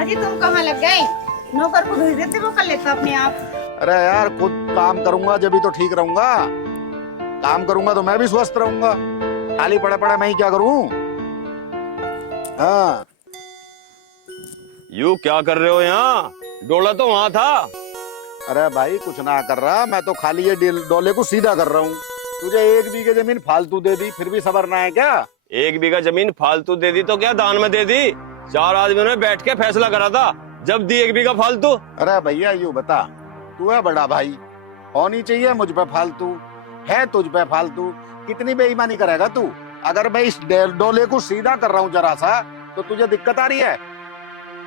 अजी तुम कहाँ लग गए? नौकर को भेज देते, वो कर लेता अपने आप। अरे यार, खुद काम करूंगा जब भी तो ठीक रहूंगा। काम करूंगा तो मैं भी स्वस्थ रहूंगा। खाली पड़ा पड़ा मैं ही क्या करूं? हाँ। यू क्या कर रहे हो यहाँ? डोला तो वहां था। अरे भाई, कुछ ना कर रहा, मैं तो खाली ये डोले को सीधा कर रहा हूँ। तुझे 1 बीघे जमीन फालतू दे दी, फिर भी सबर ना है क्या? 1 बीघा जमीन फालतू दे दी तो क्या दान में दे दी? 4 आदमियों ने बैठ के फैसला करा था, जब दी 1 बीघा फालतू। अरे भैया, यूं बता, तू है बड़ा भाई, होनी चाहिए मुझ पे फालतू, है तुझ पे फालतू। कितनी बेईमानी करेगा तू? अगर मैं इस डोले को सीधा कर रहा हूँ जरा सा, तो तुझे दिक्कत आ रही है?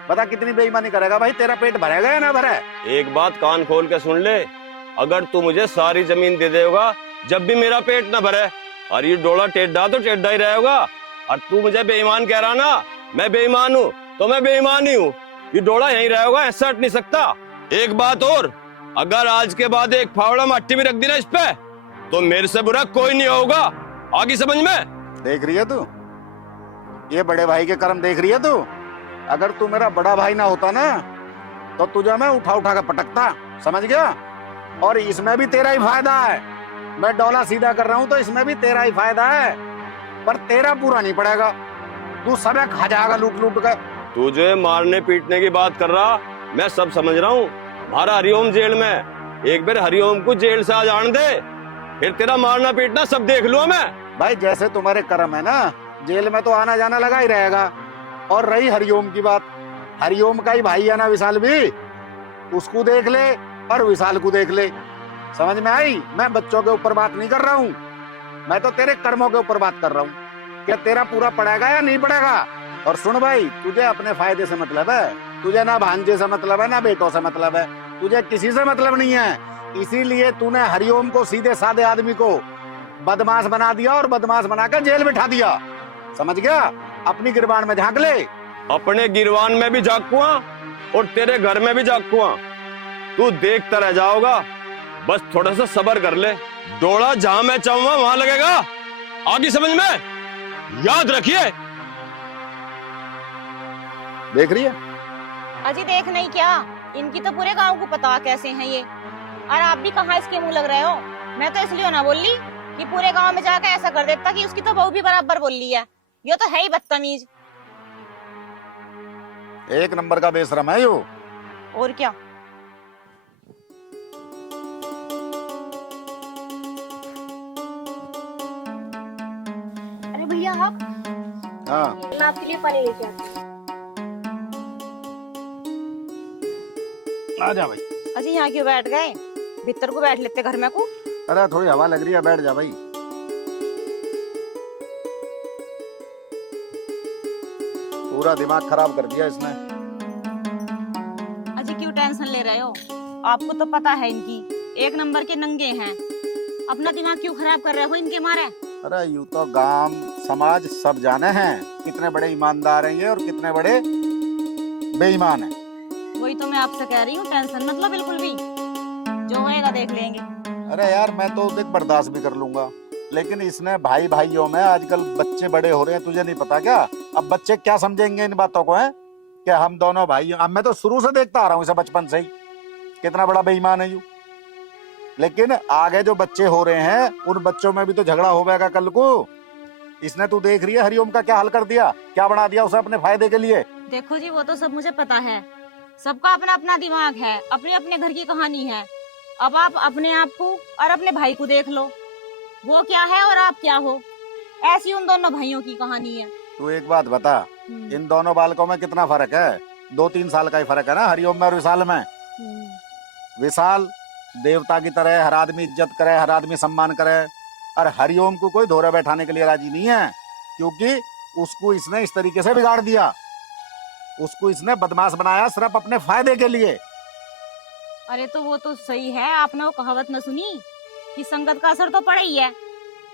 बता, कितनी बेईमानी करेगा भाई? तेरा पेट भरेगा या ना भरे? एक बात कान खोल के सुन ले, अगर तू मुझे सारी जमीन दे देगा जब भी मेरा पेट न भरे, और ये डोला टेढ़ा तो टेढ़ा ही रहेगा। और तू मुझे बेईमान कह रहा ना, मैं बेईमान हूँ तो मैं बेईमान ही हूँ। ये डोला यहीं रहेगा, ऐसा हट नहीं सकता। एक बात और, अगर आज के बाद एक फावड़ा मट्टी भी रख दी ना इस पे, तो मेरे से बुरा कोई नहीं होगा। आगे समझ में? देख रही है तू, ये बड़े भाई के कर्म देख रही है तू? अगर तू मेरा बड़ा भाई ना होता ना, तो तुझे मैं उठा उठा कर पटकता, समझ गया? और इसमें भी तेरा ही फायदा है। मैं डोला सीधा कर रहा हूँ तो इसमें भी तेरा ही फायदा है, पर तेरा पूरा नहीं पड़ेगा। तू सब खा जाएगा लूट लूट कर। तुझे मारने पीटने की बात कर रहा, मैं सब समझ रहा हूँ। हमारा हरिओम जेल में, एक बार हरिओम को जेल से आ जाने दे, फिर तेरा मारना पीटना सब देख लूँ मैं। भाई, जैसे तुम्हारे कर्म है ना, जेल में तो आना जाना लगा ही रहेगा। और रही हरिओम की बात, हरिओम का ही भाई है ना विशाल भी, उसको देख ले और विशाल को देख ले। समझ में आई? मैं बच्चों के ऊपर बात नहीं कर रहा हूँ, मैं तो तेरे कर्मों के ऊपर बात कर रहा हूँ। क्या तेरा पूरा पड़ेगा या नहीं पड़ेगा? और सुन भाई, तुझे अपने फायदे से मतलब है, तुझे ना भांजे से मतलब है ना बेटों से मतलब है, तुझे किसी से मतलब नहीं है। इसीलिए तूने हरिओम को, सीधे साधे आदमी को, बदमाश बना दिया और बदमाश बनाकर जेल बिठा दिया। समझ गया? अपनी गिरबान में झांक ले। अपने गिरवान में भी झांकुआ और तेरे घर में भी झांकुआ, तू देखता रह जाओगा। बस थोड़ा सा सब्र कर ले, डोला जहां मैं चाहूंगा वहां लगेगा। आगे समझ में? याद रखिए। देख रही है? अजी देख नहीं क्या, इनकी तो पूरे गांव को पता कैसे हैं ये। और आप भी कहाँ इसके मुंह लग रहे हो? मैं तो इसलिए ना बोली कि पूरे गांव में जाकर ऐसा कर देता कि उसकी तो बहू भी बराबर बोल ली है। ये तो है ही बदतमीज। एक नंबर का बेशरम है यो। और क्या? अरे भैया, आप, हाँ, मैं आपके लिए पानी लेके आती हूँ। आ जा भाई। अजी यहाँ क्यों बैठ गए? भीतर को बैठ लेते घर में को। अरे थोड़ी हवा लग रही है, बैठ जा भाई। पूरा दिमाग खराब कर दिया इसने। अजी क्यों टेंशन ले रहे हो? आपको तो पता है इनकी एक नंबर के नंगे हैं। अपना दिमाग क्यों खराब कर रहे हो इनके मारे? अरे यूं तो गांव समाज सब जाने हैं कितने बड़े ईमानदार हैं ये और कितने बड़े बेईमान हैं। वही तो मैं आपसे कह रही हूँ, टेंशन मत लो बिल्कुल भी, जो होएगा देख लेंगे। अरे यार, मैं तो देख बर्दाश्त भी कर लूंगा, लेकिन इसने भाई भाइयों में आजकल बच्चे बड़े हो रहे हैं, तुझे नहीं पता क्या? अब बच्चे क्या समझेंगे इन बातों को? है कि हम दोनों भाई, अब मैं तो शुरू से देखता आ रहा हूँ इसे बचपन से ही, कितना बड़ा बेईमान है यू। लेकिन आगे जो बच्चे हो रहे हैं, उन बच्चों में भी तो झगड़ा हो जाएगा कल को। इसने, तू देख रही है हरिओम का क्या हाल कर दिया, क्या बना दिया उसे अपने फायदे के लिए। देखो जी, वो तो सब मुझे पता है, सबका अपना अपना दिमाग है, अपने अपने घर की कहानी है। अब आप अपने आप को और अपने भाई को देख लो, वो क्या है और आप क्या हो। ऐसी उन दोनों भाइयों की कहानी है। तू एक बात बता, इन दोनों बालकों में कितना फर्क है? 2-3 साल का ही फर्क है ना, हरिओम में और विशाल में। विशाल देवता की तरह, हर आदमी इज्जत करे, हर आदमी सम्मान करे, और हरिओम को कोई धोरे बैठाने के लिए राजी नहीं है, क्योंकि उसको इसने इस तरीके से बिगाड़ दिया। उसको इसने बदमाश बनाया सिर्फ अपने फायदे के लिए। अरे तो वो तो सही है, आपने वो कहावत न सुनी कि संगत का असर तो पड़ा ही है।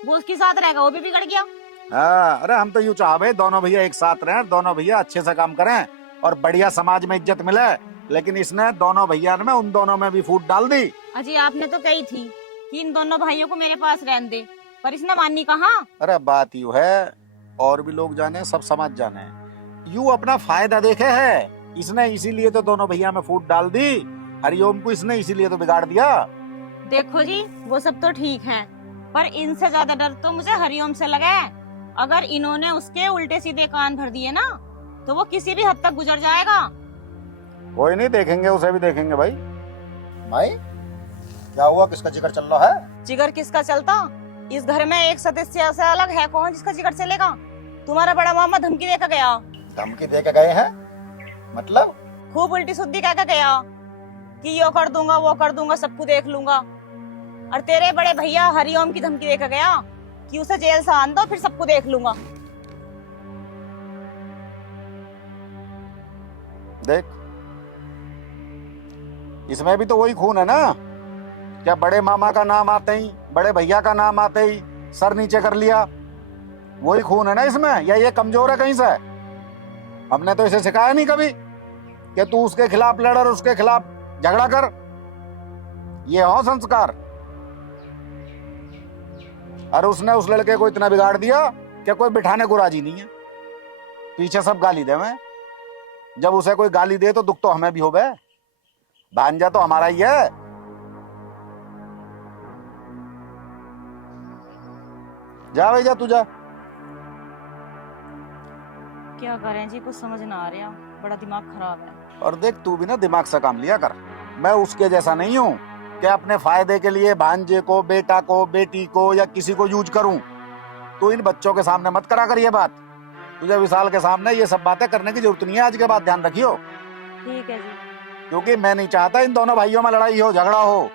वो उसके साथ रहेगा, वो भी बिगड़ गया। हाँ, अरे हम तो यूं चाहे दोनों भैया एक साथ रहें, दोनों भैया अच्छे से काम करें और बढ़िया समाज में इज्जत मिले, लेकिन इसने दोनों भैया में, उन दोनों में भी फूट डाल दी। अजी आपने तो कही थी कि इन दोनों भाइयों को मेरे पास रहने दे, पर इसने माननी कहाँ। अरे बात यूं है, और भी लोग जाने, सब समाज जाने, यूं अपना फायदा देखे है इसने इसीलिए तो दोनों भैया में फूट डाल दी। हरिओम को इसने इसीलिए तो बिगाड़ दिया। देखो जी, वो सब तो ठीक है, पर इनसे ज्यादा डर तो मुझे हरिओम से लगा है। अगर इन्होंने उसके उल्टे सीधे कान भर दिए ना, तो वो किसी भी हद तक गुजर जाएगा। कोई नहीं, देखेंगे, उसे भी देखेंगे भाई। माई क्या हुआ, किसका जिक्र चल रहा है? जिगर किसका चलता? इस घर में एक सदस्य से अलग है कौन जिसका जिगर चलेगा? तुम्हारा बड़ा मामा धमकी देकर गया, धमकी दे के गए हैं? मतलब? खूब उल्टी सुद्दी कह के गया कि यो कर दूंगा वो कर दूंगा, सबको देख लूंगा। और तेरे बड़े भैया हरिओम की धमकी देकर गया कि उसे जेल से आन दो, फिर सबको देख लूंगा। देख, इसमें भी तो वही खून है ना। क्या बड़े मामा का नाम आते ही, बड़े भैया का नाम आते ही सर नीचे कर लिया? वही खून है ना इसमें, या ये कमजोर है कहीं से? हमने तो इसे सिखाया नहीं कभी कि तू उसके खिलाफ लड़ और उसके खिलाफ झगड़ा कर। ये हो संस्कार। और उसने उस लड़के को इतना बिगाड़ दिया कि कोई बिठाने को राजी नहीं है। पीछे सब गाली दे में। जब उसे कोई गाली दे तो दुख तो हमें भी हो गए। भांजा तो हमारा ही है। जा भाई जा, तू जा। क्या करें जी, कुछ समझ ना आ रहा, बड़ा दिमाग खराब है। और देख, तू भी ना दिमाग से काम लिया कर। मैं उसके जैसा नहीं हूँ कि अपने फायदे के लिए भांजे को, बेटा को, बेटी को या किसी को यूज करूं। तू इन बच्चों के सामने मत करा कर ये बात। तुझे विशाल के सामने ये सब बातें करने की जरूरत नहीं है आज के बाद, ध्यान रखियो। ठीक है जी। क्योंकि मैं नहीं चाहता इन दोनों भाइयों में लड़ाई हो, झगड़ा हो।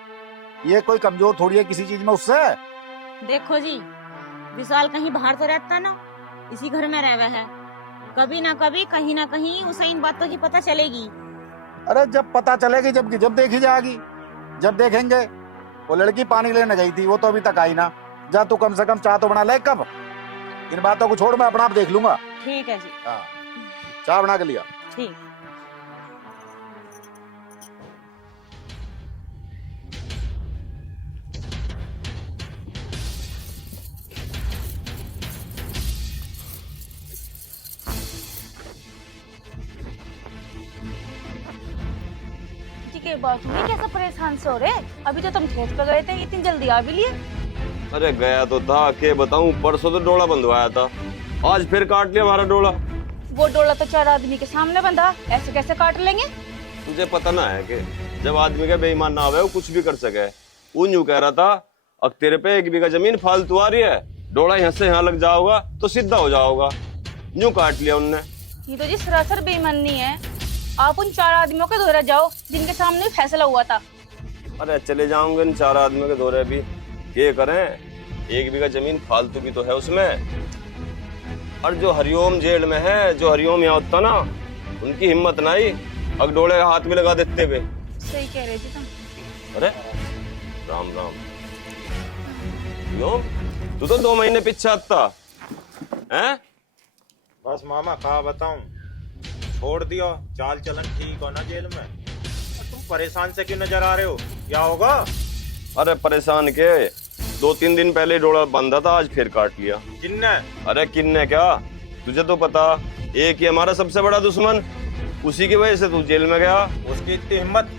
ये कोई कमजोर थोड़ी है किसी चीज में उससे। देखो जी, विशाल कहीं बाहर तो रहता ना, इसी घर में रह है। कभी ना कभी कहीं ना कहीं उसे इन बातों की पता चलेगी। अरे जब पता चलेगी, जब देखी जाएगी, जब देखेंगे। वो लड़की पानी लेने गई थी, वो तो अभी तक आई ना। जा तू कम से कम चाय तो बना ले। कब इन बातों को छोड़, मैं अपना आप देख लूंगा। ठीक है जी। हाँ, चाय बना के लिया। ठीक। के बाद तुम्हें कैसा परेशान से हो रहे? अभी तो तुम खेत पे गए थे, इतनी जल्दी आ भी लिए? अरे गया तो था, के बताऊं, परसों तो डोला बंधवाया था, आज फिर काट लिया हमारा डोला। वो डोला तो 4 आदमी के सामने बंधा, ऐसे कैसे काट लेंगे? तुझे पता ना है कि जब आदमी का बेईमान ना आवे वो कुछ भी कर सके। वो यूं कह रहा था, अब तेरे पे 1 बीघा जमीन फालतू आ रही है, डोला यहाँ से यहाँ लग जाओगा तो सीधा हो जाओगा। यूं काट लिया उनने। ये तो जी सरासर बेईमानी है। आप उन 4 आदमियों के दौरे जाओ जिनके सामने फैसला हुआ था। अरे चले जाऊंगे इन 4 आदमियों के दौरे भी, ये करें? 1 बीघा जमीन फालतू की तो है उसमें। और जो हरिओम जेल में है, जो हरिओम यहाँ होता ना, उनकी हिम्मत नहीं अब डोले हाथ में लगा देते हुए। सही कह रहे थे तुम। अरे राम राम। हरिओम, तू तो 2 महीने पीछे आता है। बस मामा कहा बताऊं, छोड़ दियो, चाल चलन ठीक हो ना जेल में। तुम परेशान से क्यों नजर आ रहे हो, क्या होगा? अरे परेशान के, 2-3 दिन पहले डोला बंधा था, आज फिर काट लिया। किन्ने? अरे किन्ने क्या, तुझे तो पता, एक ही हमारा सबसे बड़ा दुश्मन, उसी की वजह से तू जेल में गया। उसकी इतनी हिम्मत?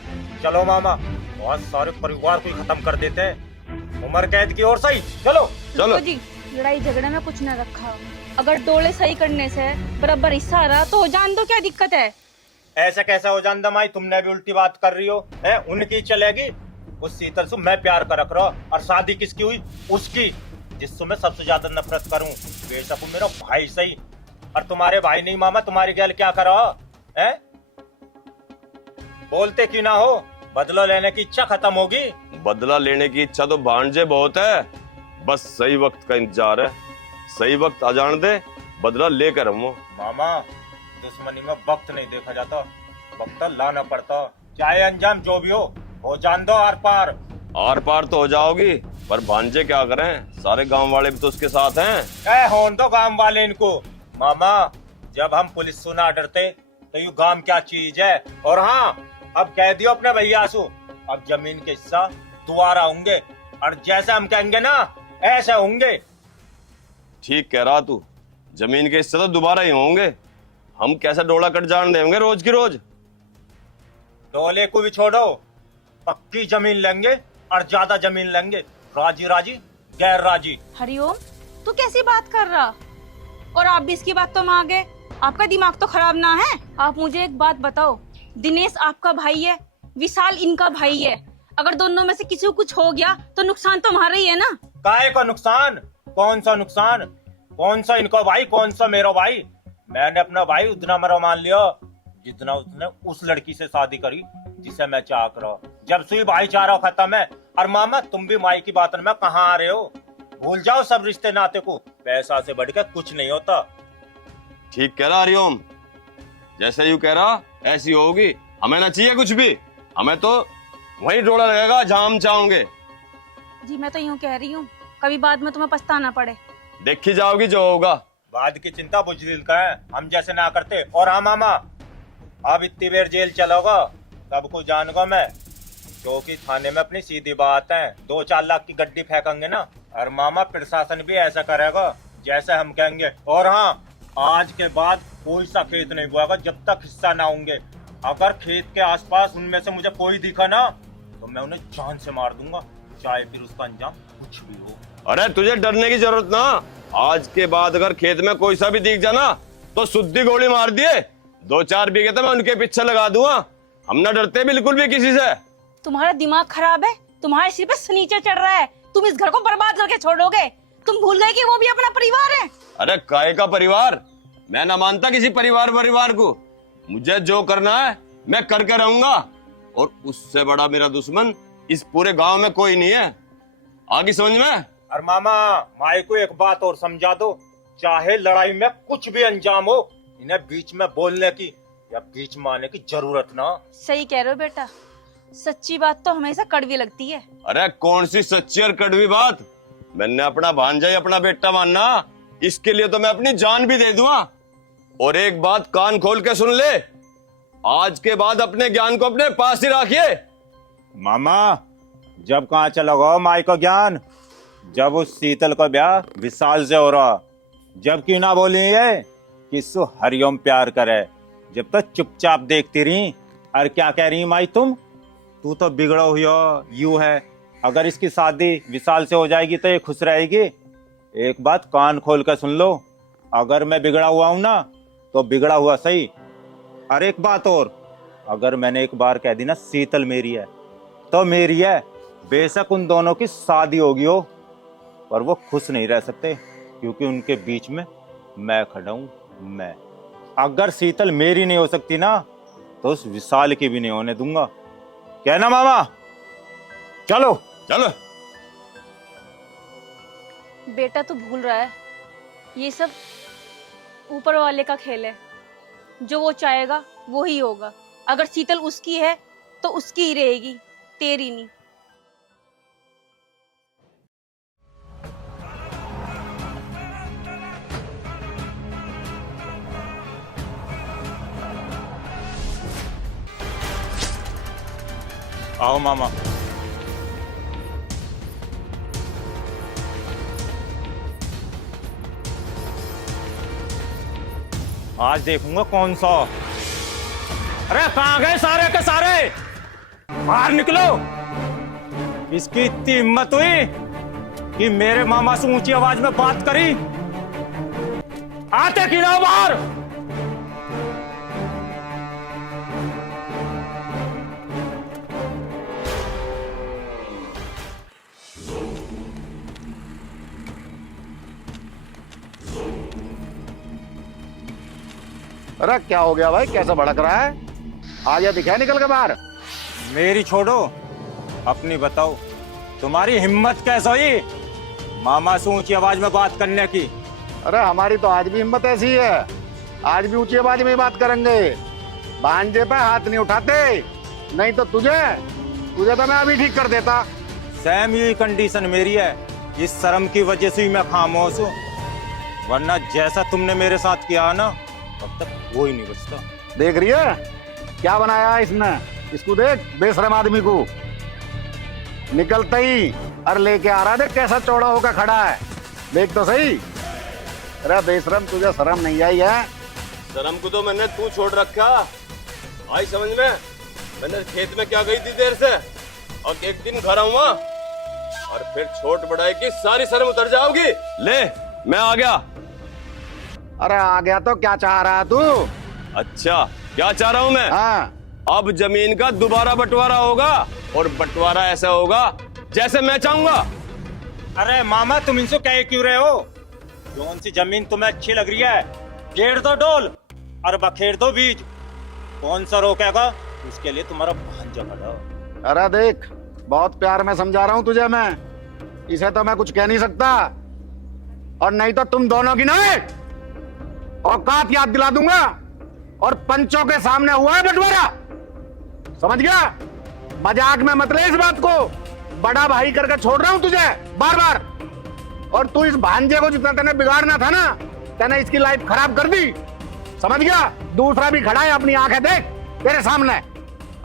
चलो मामा, बहुत सारे परिवार को ही खत्म कर देते हैं। उम्र कैद की और सही। चलो चलो जी, लड़ाई झगड़े में कुछ न रखा। अगर डोले सही करने से बराबर हिस्सा आ रहा तो जान दो, क्या दिक्कत है? ऐसा कैसा हो जान दमाई, तुमने भी उल्टी बात कर रही हो है? उनकी चलेगी, उस शीतल से मैं प्यार कर रख रहा हूं, और शादी किसकी हुई? उसकी, जिससे मैं सबसे ज्यादा नफरत करूं। बेशक वो मेरा भाई सही, और तुम्हारे भाई नहीं मामा, तुम्हारी गैल क्या करा है? बोलते क्यों ना हो? बदला लेने की इच्छा खत्म होगी। बदला लेने की इच्छा तो भांजे बहुत है, बस सही वक्त का इंतजार है। सही वक्त आ जाने दे, बदला लेकर हम। मामा, दुश्मनी में वक्त नहीं देखा जाता, वक्त लाना पड़ता। चाहे अंजाम जो भी हो जान दो आर पार। आर पार तो हो जाओगी, पर भांजे क्या करें, सारे गांव वाले भी तो उसके साथ हैं। होन दो गांव वाले इनको। मामा, जब हम पुलिस से ना डरते तो यू गांव क्या चीज है। और हाँ, अब कह दियो अपने भैया से, अब जमीन के हिस्सा दोबारा होंगे, और जैसे हम कहेंगे ना ऐसे होंगे। ठीक कह रहा तू, जमीन के हिस्से तो दोबारा ही होंगे। हम कैसा डोला कट जान देंगे रोज की रोज। डोले को भी छोड़ो, पक्की जमीन लेंगे और ज्यादा जमीन लेंगे, राजी राजी गैर राजी। हरिओम, तू कैसी बात कर रहा? और आप भी इसकी बात तो मान गए? आपका दिमाग तो खराब ना है? आप मुझे एक बात बताओ, दिनेश आपका भाई है, विशाल इनका भाई है। अगर दोनों में से किसी को कुछ हो गया तो नुकसान तो हमारा ही है ना। काहे का नुकसान? कौन सा नुकसान? कौन सा इनका भाई, कौन सा मेरा भाई? मैंने अपना भाई उतना मरा मान लिया जितना उसने उस लड़की से शादी करी जिसे मैं चाह रहा। जब से भाईचारा खत्म है। और मामा तुम भी माई की बात में कहाँ आ रहे हो? भूल जाओ सब रिश्ते नाते को, पैसा से बढ़कर कुछ नहीं होता। ठीक कह रहा हरिओम, जैसे यू कह रहा ऐसी होगी। हमें ना चाहिए कुछ भी, हमें तो वही डोला लगेगा जहां हम चाहोगे। जी मैं तो यूँ कह रही हूँ, कभी बाद में तुम्हें पछताना पड़े। देखी जाओगी जो होगा। बाद की चिंता बुजदिल का है, हम जैसे ना करते। और हाँ मामा, अब इतनी देर जेल चलोगा तब को जानूंगा मैं, क्योंकि थाने में अपनी सीधी बात है। 2-4 लाख की गड्डी फेंकेंगे ना, और मामा प्रशासन भी ऐसा करेगा जैसे हम कहेंगे। और हाँ, आज के बाद कोई सा खेत नहीं बोएगा जब तक हिस्सा ना होंगे। अगर खेत के आसपास उनमें से मुझे कोई दिखा ना तो मैं उन्हें जान से मार दूंगा, चाहे फिर उसका अंजाम कुछ भी हो। अरे तुझे डरने की जरूरत ना। आज के बाद अगर खेत में कोई सा भी दिख जाना तो शुद्धि गोली मार दिए। 2-4 बीघे तो मैं उनके पीछे लगा दूंगा। हम ना डरते बिल्कुल भी किसी से। तुम्हारा दिमाग खराब है, तुम्हारे सिर पे सनीचर चढ़ रहा है। तुम इस घर को बर्बाद करके छोड़ोगे। तुम भूल गए कि वो भी अपना परिवार है। अरे काय का परिवार? मैं ना मानता किसी परिवार को। मुझे जो करना है मैं करके रहूंगा, और उससे बड़ा मेरा दुश्मन इस पूरे गांव में कोई नहीं है। आगे समझ में? और मामा, माई को एक बात और समझा दो, चाहे लड़ाई में कुछ भी अंजाम हो, इन्हें बीच में बोलने की या बीच में आने की जरूरत ना। सही कह रहे हो बेटा, सच्ची बात तो हमेशा कड़वी लगती है। अरे कौन सी सच्ची और कड़वी बात? मैंने अपना भांजा ही अपना बेटा मानना, इसके लिए तो मैं अपनी जान भी दे दूंगा। और एक बात कान खोल के सुन ले, आज के बाद अपने ज्ञान को अपने पास ही रखिए। मामा, जब कहाँ चला गो माई का ज्ञान? जब उस शीतल का ब्याह विशाल से हो रहा, जब क्यों ना बोली है कि इसको हरिओम प्यार करे, जब तक चुपचाप देखती रही। और क्या कह रही माई तुम? तू तो बिगड़ा हुआ यू है, अगर इसकी शादी विशाल से हो जाएगी तो ये खुश रहेगी। एक बात कान खोल कर सुन लो, अगर मैं बिगड़ा हुआ हूं ना तो बिगड़ा हुआ सही। और एक बात और, अगर मैंने एक बार कह दी ना शीतल मेरी है तो मेरी है। बेशक उन दोनों की शादी होगी हो, पर वो खुश नहीं रह सकते, क्योंकि उनके बीच में मैं खड़ा हूं। मैं, अगर शीतल मेरी नहीं हो सकती ना तो उस विशाल की भी नहीं होने दूंगा। क्या ना मामा? चलो चलो। बेटा तू भूल रहा है, ये सब ऊपर वाले का खेल है। जो वो चाहेगा वो ही होगा। अगर शीतल उसकी है तो उसकी ही रहेगी, तेरी नहीं। आओ मामा। आज देखूंगा कौन सा। अरे कहाँ गए सारे के सारे? बाहर निकलो। इसकी इतनी हिम्मत हुई कि मेरे मामा से ऊंची आवाज में बात करी। आते कि ना बाहर? अरे क्या हो गया भाई, कैसा भड़क रहा है? आजा दिखा निकल के बाहर। मेरी छोड़ो, अपनी बताओ। तुम्हारी हिम्मत कैसे हुई मामा से ऊंची आवाज में बात करने की? अरे हमारी तो आज भी हिम्मत ऐसी है, आज भी ऊंची आवाज में ही बात करेंगे। भांजे पे हाथ नहीं उठाते, नहीं तो तुझे तो मैं अभी ठीक कर देता। सेम यही कंडीशन मेरी है, इस शर्म की वजह से ही मैं खामोश हूँ, वरना जैसा तुमने मेरे साथ किया ना अब तक कोई नहीं बचता। देख रही है क्या बनाया है इसने? इसको देख, बेशरम आदमी को निकलते ही और लेके आ रहा है। देख कैसा चौड़ा होकर खड़ा है, देख तो सही। अरे बेशरम, तुझे शर्म नहीं आई है? शर्म को तो मैंने तू छोड़ रखा। आई समझ में? मैंने खेत में क्या गई थी देर से, और एक दिन घर आऊंगा और फिर छोट बड़ाई की सारी शर्म उतर जाओगी। ले मैं आ गया। अरे आ गया तो क्या चाह रहा है तू? अच्छा क्या चाह रहा हूं मैं? हाँ, अब जमीन का दोबारा बंटवारा होगा, और बंटवारा ऐसा होगा जैसे मैं चाहूंगा। अरे मामा तुम इनसे कहे क्यों रहे हो? कौन सी जमीन तुम्हें अच्छी लग रही है, गेर दो डोल और बखेर दो बीज। कौन सा रोकेगा? उसके लिए तुम्हारा भांजा खड़ा हो। अरे देख, बहुत प्यार में समझा रहा हूँ तुझे मैं, इसे तो मैं कुछ कह नहीं सकता, और नहीं तो तुम दोनों की ना औकात याद दिला दूंगा, और पंचों के सामने हुआ है बंटवारा, समझ गया? मजाक में मत ले इस बात को, बड़ा भाई करके छोड़ रहा हूं तुझे बार बार। और तू इस भांजे को जितना तेने बिगाड़ना था ना, तेने इसकी लाइफ खराब कर दी, समझ गया? दूसरा भी खड़ा है, अपनी आंखें देख तेरे सामने,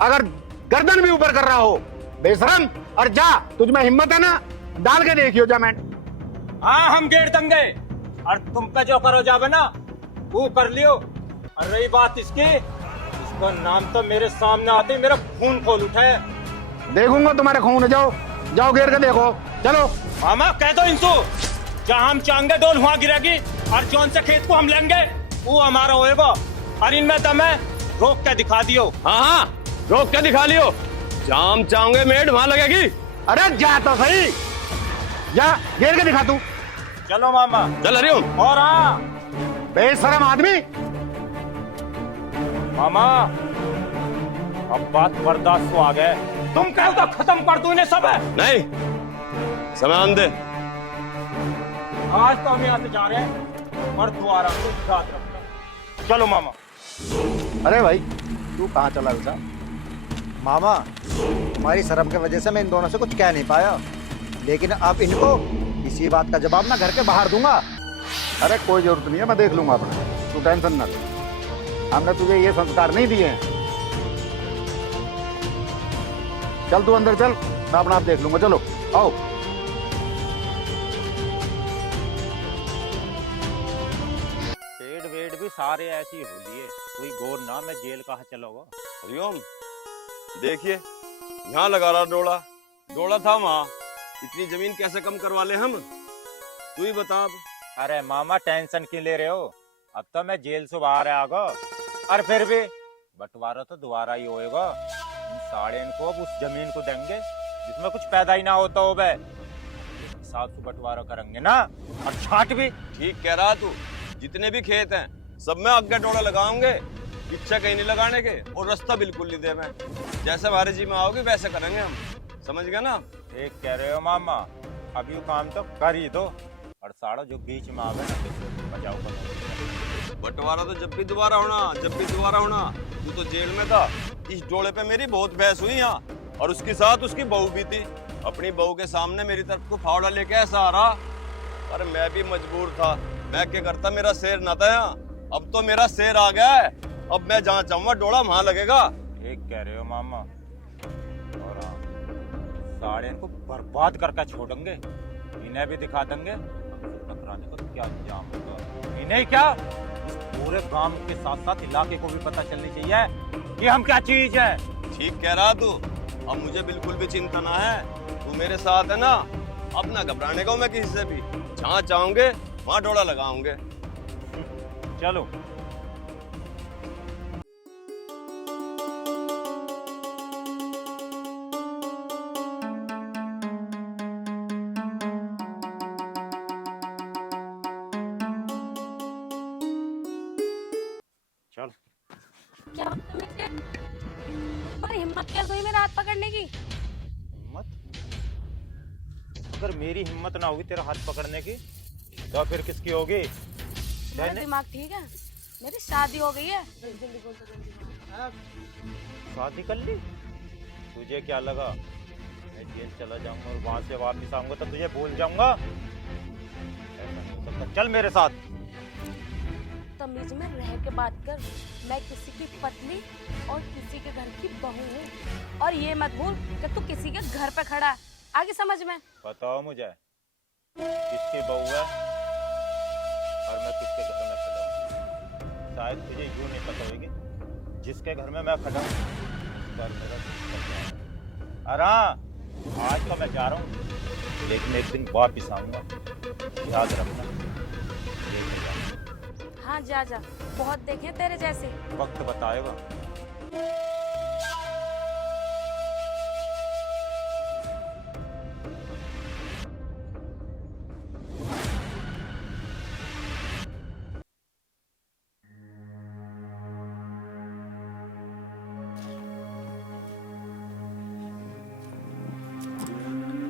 अगर गर्दन भी ऊपर कर रहा हो बेशरम। और जा, तुझ में हिम्मत है ना, डाल के देखियो जमीन। हाँ हम गेर देंगे, और तुम पे जो करो जावे ना वो कर लियो। और रही बात इसकी, इसका नाम तो मेरे सामने आते ही मेरा खून खोल उठा है। देखूंगा तुम्हारे खून, जाओ जाओ घेर के देखो, चलो। मामा कह दो इनसे, जहाँ हम चाहेंगे डोल वहाँ गिरेगी, और जौन से खेत को हम लेंगे वो हमारा होएगा। और इनमें दम है, रोक के दिखा दियो। हाँ हाँ रोक के दिखा लियो, जाम चाहूंगे मेड वहां लगेगी। अरे जा तो सही, जा घेर के दिखा तू। चलो मामा। चल हरिओम। और हाँ बेशरम आदमी। मामा अब बात बर्दाश्त हो आ गए, तुम कहो तो खत्म कर दो इन्हें सब। नहीं समय आने दे। आज तो हम यहाँ से जा रहे हैं, और दोबारा कुछ याद रखना। चलो मामा। अरे भाई तू कहाँ चला बेटा? मामा तुम्हारी शर्म की वजह से मैं इन दोनों से कुछ कह नहीं पाया, लेकिन अब इनको इसी बात का जवाब ना घर के बाहर दूंगा। अरे कोई जरूरत नहीं है, मैं देख लूंगा अपना, तू टेंशन ना ले। हमने तुझे ये संस्कार नहीं दिए हैं। चल तू अंदर चल, मैं अपना आप देख लूंगा, चलो आओ। पेड़ वेड़ भी सारे ऐसे ही हो लिए, कोई गौर ना, मैं जेल कहाँ चला हुआ। हरिओम देखिए, यहाँ लगा रहा डोला, डोला था वहाँ। इतनी जमीन कैसे कम करवा ले हम, तू ही बता अब। अरे मामा टेंशन क्यों ले रहे हो, अब तो मैं जेल से बाहर आ गया, और फिर भी बंटवारा तो दोबारा ही होएगा। इन साढ़े को अब उस जमीन को देंगे जिसमें कुछ पैदा ही ना होता हो, बे हिसाब से बंटवारा करेंगे ना, और छाट भी। ठीक कह रहा तू, जितने भी खेत हैं सब में आगे डोला लगाऊंगे, इच्छा कहीं नहीं लगाने के, और रास्ता बिल्कुल नहीं दे। मैं जैसे हमारे जी में आओगे वैसे करेंगे हम, समझ गया ना? ठीक कह रहे हो मामा, अभी वो काम तो कर ही दो, और साड़ा जो बीच में आवे ना बजाओ करो। बंटवारा तो जब भी दोबारा होना, जब भी दोबारा होना। तू तो जेल में था, इस डोले पे मेरी बहुत बहस हुई यहाँ, और उसके साथ उसकी बहू भी थी। अपनी बहू के सामने मेरी तरफ को फावड़ा लेके ऐसा आ रहा, पर मैं भी मजबूर था, मैं क्या करता, मेरा शेर ना था यहाँ। अब तो मेरा शेर आ गया है, अब मैं जहाँ चाहूंगा डोला वहां लगेगा। ठीक कह रहे हो मामा, और हाँ, साढ़े को बर्बाद करके छोड़ेंगे, इन्हें भी दिखा देंगे टकराने का क्या इंजाम होगा। इन्हें क्या, इस पूरे गांव के साथ साथ इलाके को भी पता चलनी चाहिए कि हम क्या चीज है। ठीक कह रहा तू, अब मुझे बिल्कुल भी चिंता ना है, तू मेरे साथ है ना, अब ना घबराने का मैं किसी से भी, जहाँ चाहूंगे वहां डोला लगाऊंगे। चलो चल। क्या पर हिम्मत कैसे हुई मेरा हाथ पकड़ने की? हिम्मत? अगर मेरी हिम्मत ना होगी तेरा हाथ पकड़ने की, तो फिर किसकी होगी? मेरा दिमाग ठीक है, मेरी शादी हो गई है। शादी कर ली? तुझे क्या लगा मैं जेल चला जाऊंगा और वहां से वापस आऊंगा तो तुझे भूल जाऊंगा? ऐसा नहीं हो सकता, चल मेरे साथ। तमीज में रह के बात कर, मैं किसी की पत्नी और किसी के घर की बहू हूँ, और ये मत भूल कि तू किसी के घर पे खड़ा है। आगे समझ में? बताओ मुझे किसकी बहू है और मैं किसके घर में खड़ा हूँ, शायद तुझे यूं नहीं पता होगी, जिसके घर में मैं खड़ा हूँ घर मेरा अरे हाँ, आज तो मैं जा रहा हूँ, लेकिन एक दिन वापिस आऊंगा, याद रखना। हाँ जा जा, बहुत देखे तेरे जैसे। वक्त बताएगा।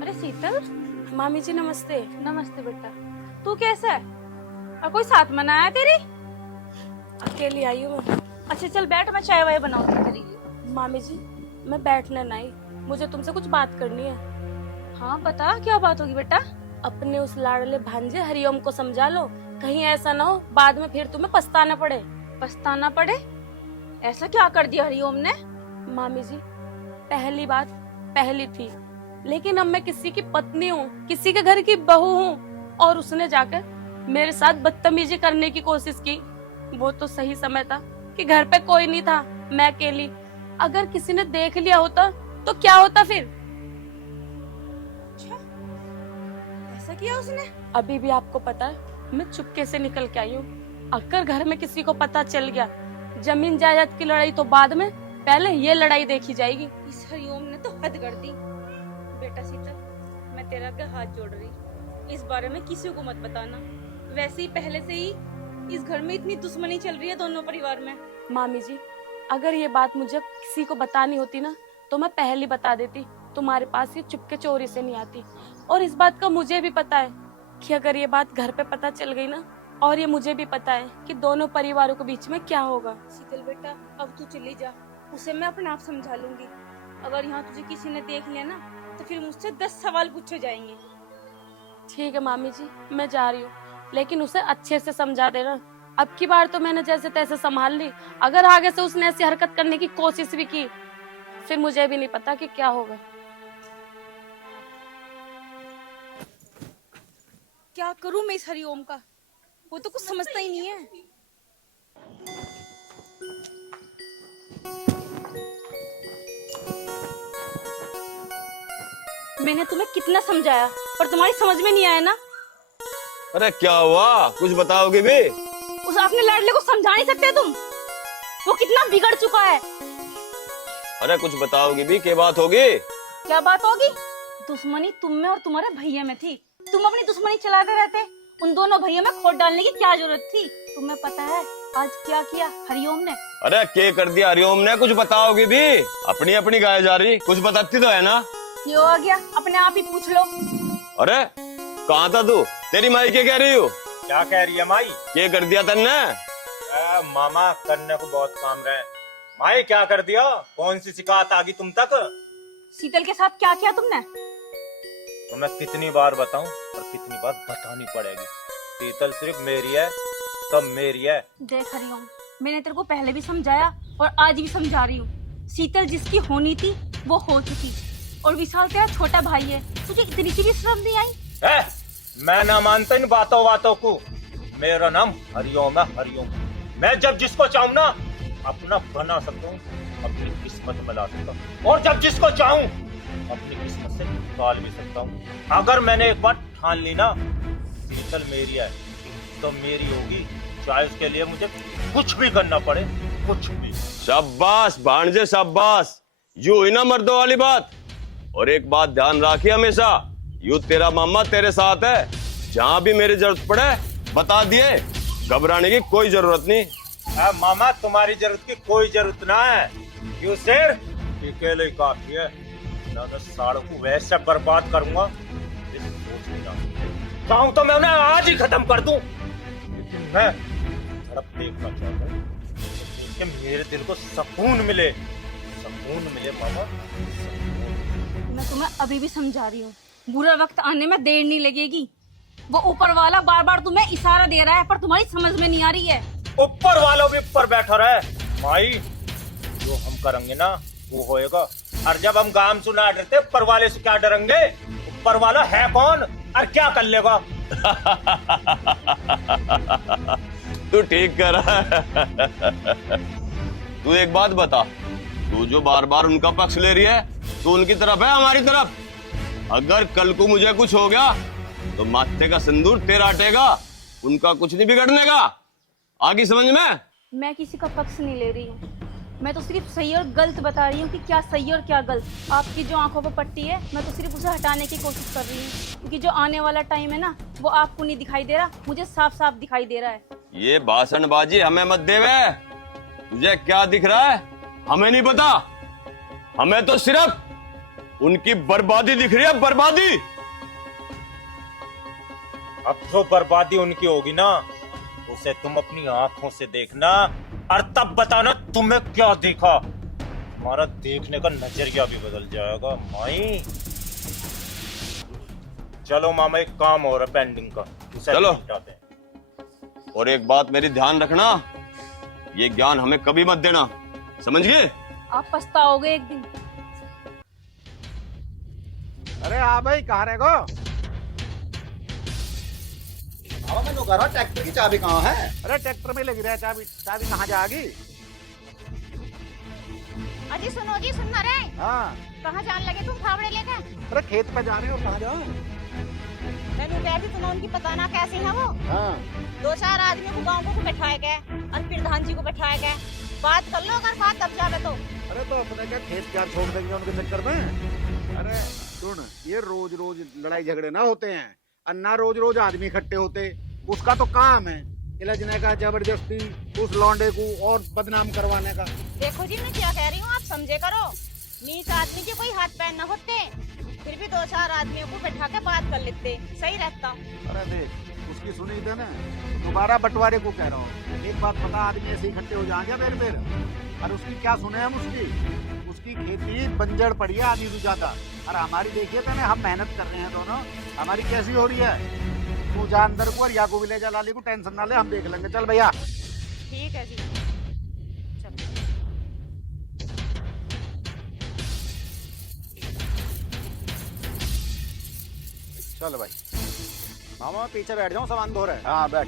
अरे शीतल, मामी जी नमस्ते। नमस्ते बेटा। तू कैसा है? और कोई साथ में ना आया तेरी? अकेली आई हूँ मैं। अच्छा चल बैठ, मैं चाय वाय बनाऊंगी तेरे लिए। मामी जी मैं बैठने नहीं, मुझे तुमसे कुछ बात करनी है। हाँ बता, क्या बात होगी बेटा? अपने उस लाडले भांजे हरिओम को समझा लो, कहीं ऐसा ना हो बाद में फिर तुम्हें पछताना पड़े। पछताना पड़े? ऐसा क्या कर दिया हरिओम ने? मामी जी पहली बात पहली थी, लेकिन अब मैं किसी की पत्नी हूँ, किसी के घर की बहू हूँ, और उसने जाकर मेरे साथ बदतमीजी करने की कोशिश की। वो तो सही समय था कि घर पे कोई नहीं था, मैं अकेली। अगर किसी ने देख लिया होता तो क्या होता फिर? अच्छा, ऐसा किया उसने? अभी भी आपको पता है मैं चुपके से निकल के आई हूँ। अगर घर में किसी को पता चल गया, जमीन जायदाद की लड़ाई तो बाद में, पहले ये लड़ाई देखी जाएगी। इस हरिओम ने तो हद कर दी। बेटा शीतल, मैं तेरा आगे हाथ जोड़ रही, इस बारे में किसी को मत बताना। वैसे ही पहले से ही इस घर में इतनी दुश्मनी चल रही है दोनों परिवार में। मामी जी अगर ये बात मुझे किसी को बतानी होती ना तो मैं पहले बता देती, तुम्हारे पास ये चुपके चोरी से नहीं आती। और इस बात का मुझे भी पता है कि अगर ये बात घर पे पता चल गई ना, और ये मुझे भी पता है कि दोनों परिवारों के बीच में क्या होगा। शीतल बेटा, अब तू चली जा, उसे मैं अपने आप समझा लूंगी। अगर यहाँ तुझे किसी ने देख लिया ना तो फिर मुझसे 10 सवाल पूछे जाएंगे। ठीक है मामी जी, मैं जा रही हूँ, लेकिन उसे अच्छे से समझा देना। अब की बार तो मैंने जैसे तैसे संभाल ली, अगर आगे से उसने ऐसी हरकत करने की कोशिश भी की फिर मुझे भी नहीं पता कि क्या होगा। क्या करूं मैं इस हरिओम का? वो तो कुछ समझता ही नहीं है। मैंने तुम्हें कितना समझाया पर तुम्हारी समझ में नहीं आया ना। अरे क्या हुआ, कुछ बताओगे भी? उस अपने लाडले को समझा नहीं सकते तुम? वो कितना बिगड़ चुका है। अरे कुछ बताओगे भी, क्या बात होगी? क्या बात होगी? दुश्मनी तुम में और तुम्हारे भैया में थी। तुम अपनी दुश्मनी चलाते रहते, उन दोनों भैया में खोट डालने की क्या जरूरत थी? तुम्हें पता है आज क्या किया हरिओम ने? अरे क्या कर दिया हरिओम ने, कुछ बताओगे भी? अपनी अपनी गाय जा रही, कुछ बताती तो है ना। ये हो गया, अपने आप ही पूछ लो। अरे कहाँ था तू? तेरी माई क्या कह रही हो? क्या कह रही है माई? क्या कर दिया तन्ने? मामा करने को बहुत काम रहे। माई क्या कर दिया? कौन सी शिकायत आ गई तुम तक? शीतल के साथ क्या किया तुमने? तो मैं कितनी बार बताऊं और कितनी बार बतानी पड़ेगी। शीतल सिर्फ मेरी है, सब मेरी है। देख हरिओम, मैंने तेरे को पहले भी समझाया और आज भी समझा रही हूँ। शीतल जिसकी होनी थी वो हो चुकी, और विशाल तेरा छोटा भाई है, तुझे इतनी सी भी शर्म नहीं आई? है? मैं ना मानता इन बातों को। मेरा नाम हरिओम है, हरिओम। मैं जब जिसको चाहूँ ना अपना बना सकता हूँ, अपनी किस्मत मिला सकता हूँ, और जब जिसको चाहूँ अपनी किस्मत से निकाल भी सकता हूँ। अगर मैंने एक बार ठान ली ना शीतल मेरी है तो मेरी होगी, चाहे उसके लिए मुझे कुछ भी करना पड़े, कुछ भी। शाबाश भांजे शाबाश, यूं हुई ना मर्दों वाली बात। और एक बात ध्यान रखिए हमेशा, यूं तेरा मामा तेरे साथ है, जहां भी मेरी जरूरत पड़े बता दिए, घबराने की कोई जरूरत नहीं। मामा तुम्हारी जरूरत की कोई जरूरत ना है, यू शेर अकेले ही काफी है। मैं साड़ों को वैसे बर्बाद करूंगा, चाहूं तो मैं उन्हें आज ही खत्म कर दूं, लेकिन मैं तड़प देखना चाहता हूँ कि मेरे दिल को सुकून मिले, सुकून मिले मामा, सुकून। मैं तुम्हें अभी भी समझा रही हूँ, बुरा वक्त आने में देर नहीं लगेगी। वो ऊपर वाला बार बार तुम्हें इशारा दे रहा है पर तुम्हारी समझ में नहीं आ रही है। ऊपर वालों भी ऊपर बैठा रहे माई, जो हम करेंगे ना वो होएगा। और जब हम गाम सुना डरते, ऊपर वाले से क्या डरेंगे? ऊपर वाला है कौन और क्या कर लेगा? तू ठीक कर रहा है। तू एक बात बता, तू जो बार बार उनका पक्ष ले रही है, तो उनकी तरफ है हमारी तरफ? अगर कल को मुझे कुछ हो गया तो माथे का सिंदूर तेरा हटेगा, उनका कुछ नहीं बिगड़ने का। आगे समझ में? मैं किसी का पक्ष नहीं ले रही हूँ, मैं तो सिर्फ सही और गलत बता रही हूँ कि क्या सही और क्या गलत। आपकी जो आंखों पर पट्टी है, मैं तो सिर्फ उसे हटाने की कोशिश कर रही हूँ, क्योंकि जो आने वाला टाइम है ना, वो आपको नहीं दिखाई दे रहा, मुझे साफ साफ दिखाई दे रहा है। ये भाषणबाजी हमें मत देवे। तुझे क्या दिख रहा है हमें नहीं पता, हमें तो सिर्फ उनकी बर्बादी दिख रही है, बर्बादी। अब जो बर्बादी उनकी होगी ना, उसे तुम अपनी आंखों से देखना, और तब बताना तुम्हें क्या दिखा। तुम्हारा देखने का नजरिया भी बदल जाएगा माई। चलो मामा, एक काम हो रहा है पेंडिंग का, उसे चलो। निपटाते हैं। और एक बात मेरी ध्यान रखना, ये ज्ञान हमें कभी मत देना, समझ गए? आप पछताओगे एक दिन। अरे हाँ भाई, कहाँ रह गो? मामा मैं तो कह रहा हूँ, ट्रैक्टर की चाबी कहाँ है? अरे ट्रैक्टर में लगी रहे, चाबी चाबी कहाँ जाएगी? अजी सुनो जी, सुनना रहे? हाँ, कहाँ जान लगे तुम फावड़े लेके? अरे खेत पे जा रहे हो, कहाँ जाओ? मैंने कह दी तुम्हें उनकी पता ना कैसे है वो। हाँ, 2-4 आदमी को गाँव को बैठाए गए और प्रधान जी को बैठाए गए। बात कर लो, अगर बात तब जावे तो। अरे तो अपने क्या खेत क्या छोड़ देंगे उनके चक्कर में? अरे सुन, ये रोज रोज लड़ाई झगड़े ना होते हैं, अन्ना रोज रोज आदमी इकट्ठे होते। उसका तो काम है इलझने का, जबरदस्ती उस लौंडे को और बदनाम करवाने का। देखो जी, मैं क्या कह रही हूँ, आप समझे करो। नीच आदमी के कोई हाथ पैर न होते, फिर भी 2-4 आदमियों को बैठा के बात कर लेते, सही रहता। अरे देख, उसकी सुनी थी ना, दोबारा बंटवारे को कह रहा हूँ। एक बात पता, आदमी ऐसे इकट्ठे हो जाएंगे बेर बेर, और उसकी क्या सुने हम? उसकी खेती बंजर पड़ी है आधी से ज्यादा, और हमारी देखिए तो हम मेहनत कर रहे हैं दोनों, हमारी कैसी हो रही है? तू जा अंदर को और या को भी ले जा, लाली को टेंशन ना ले, हम देख लेंगे। चल भैया। ठीक है जी, चलो। चल भाई। मामा मैं पीछे बैठ जाऊँ, सामान धो रहे हैं। हाँ बैठ।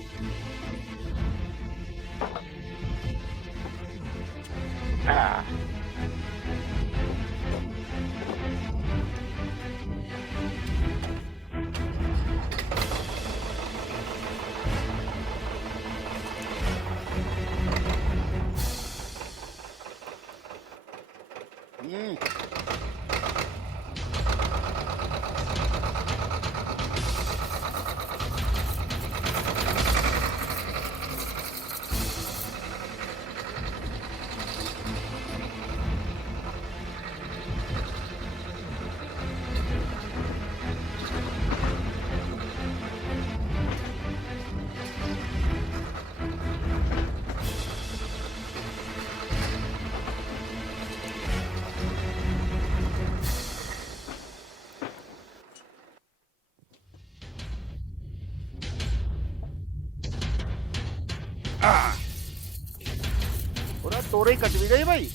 पूरा तोरई कट भी गई भाई।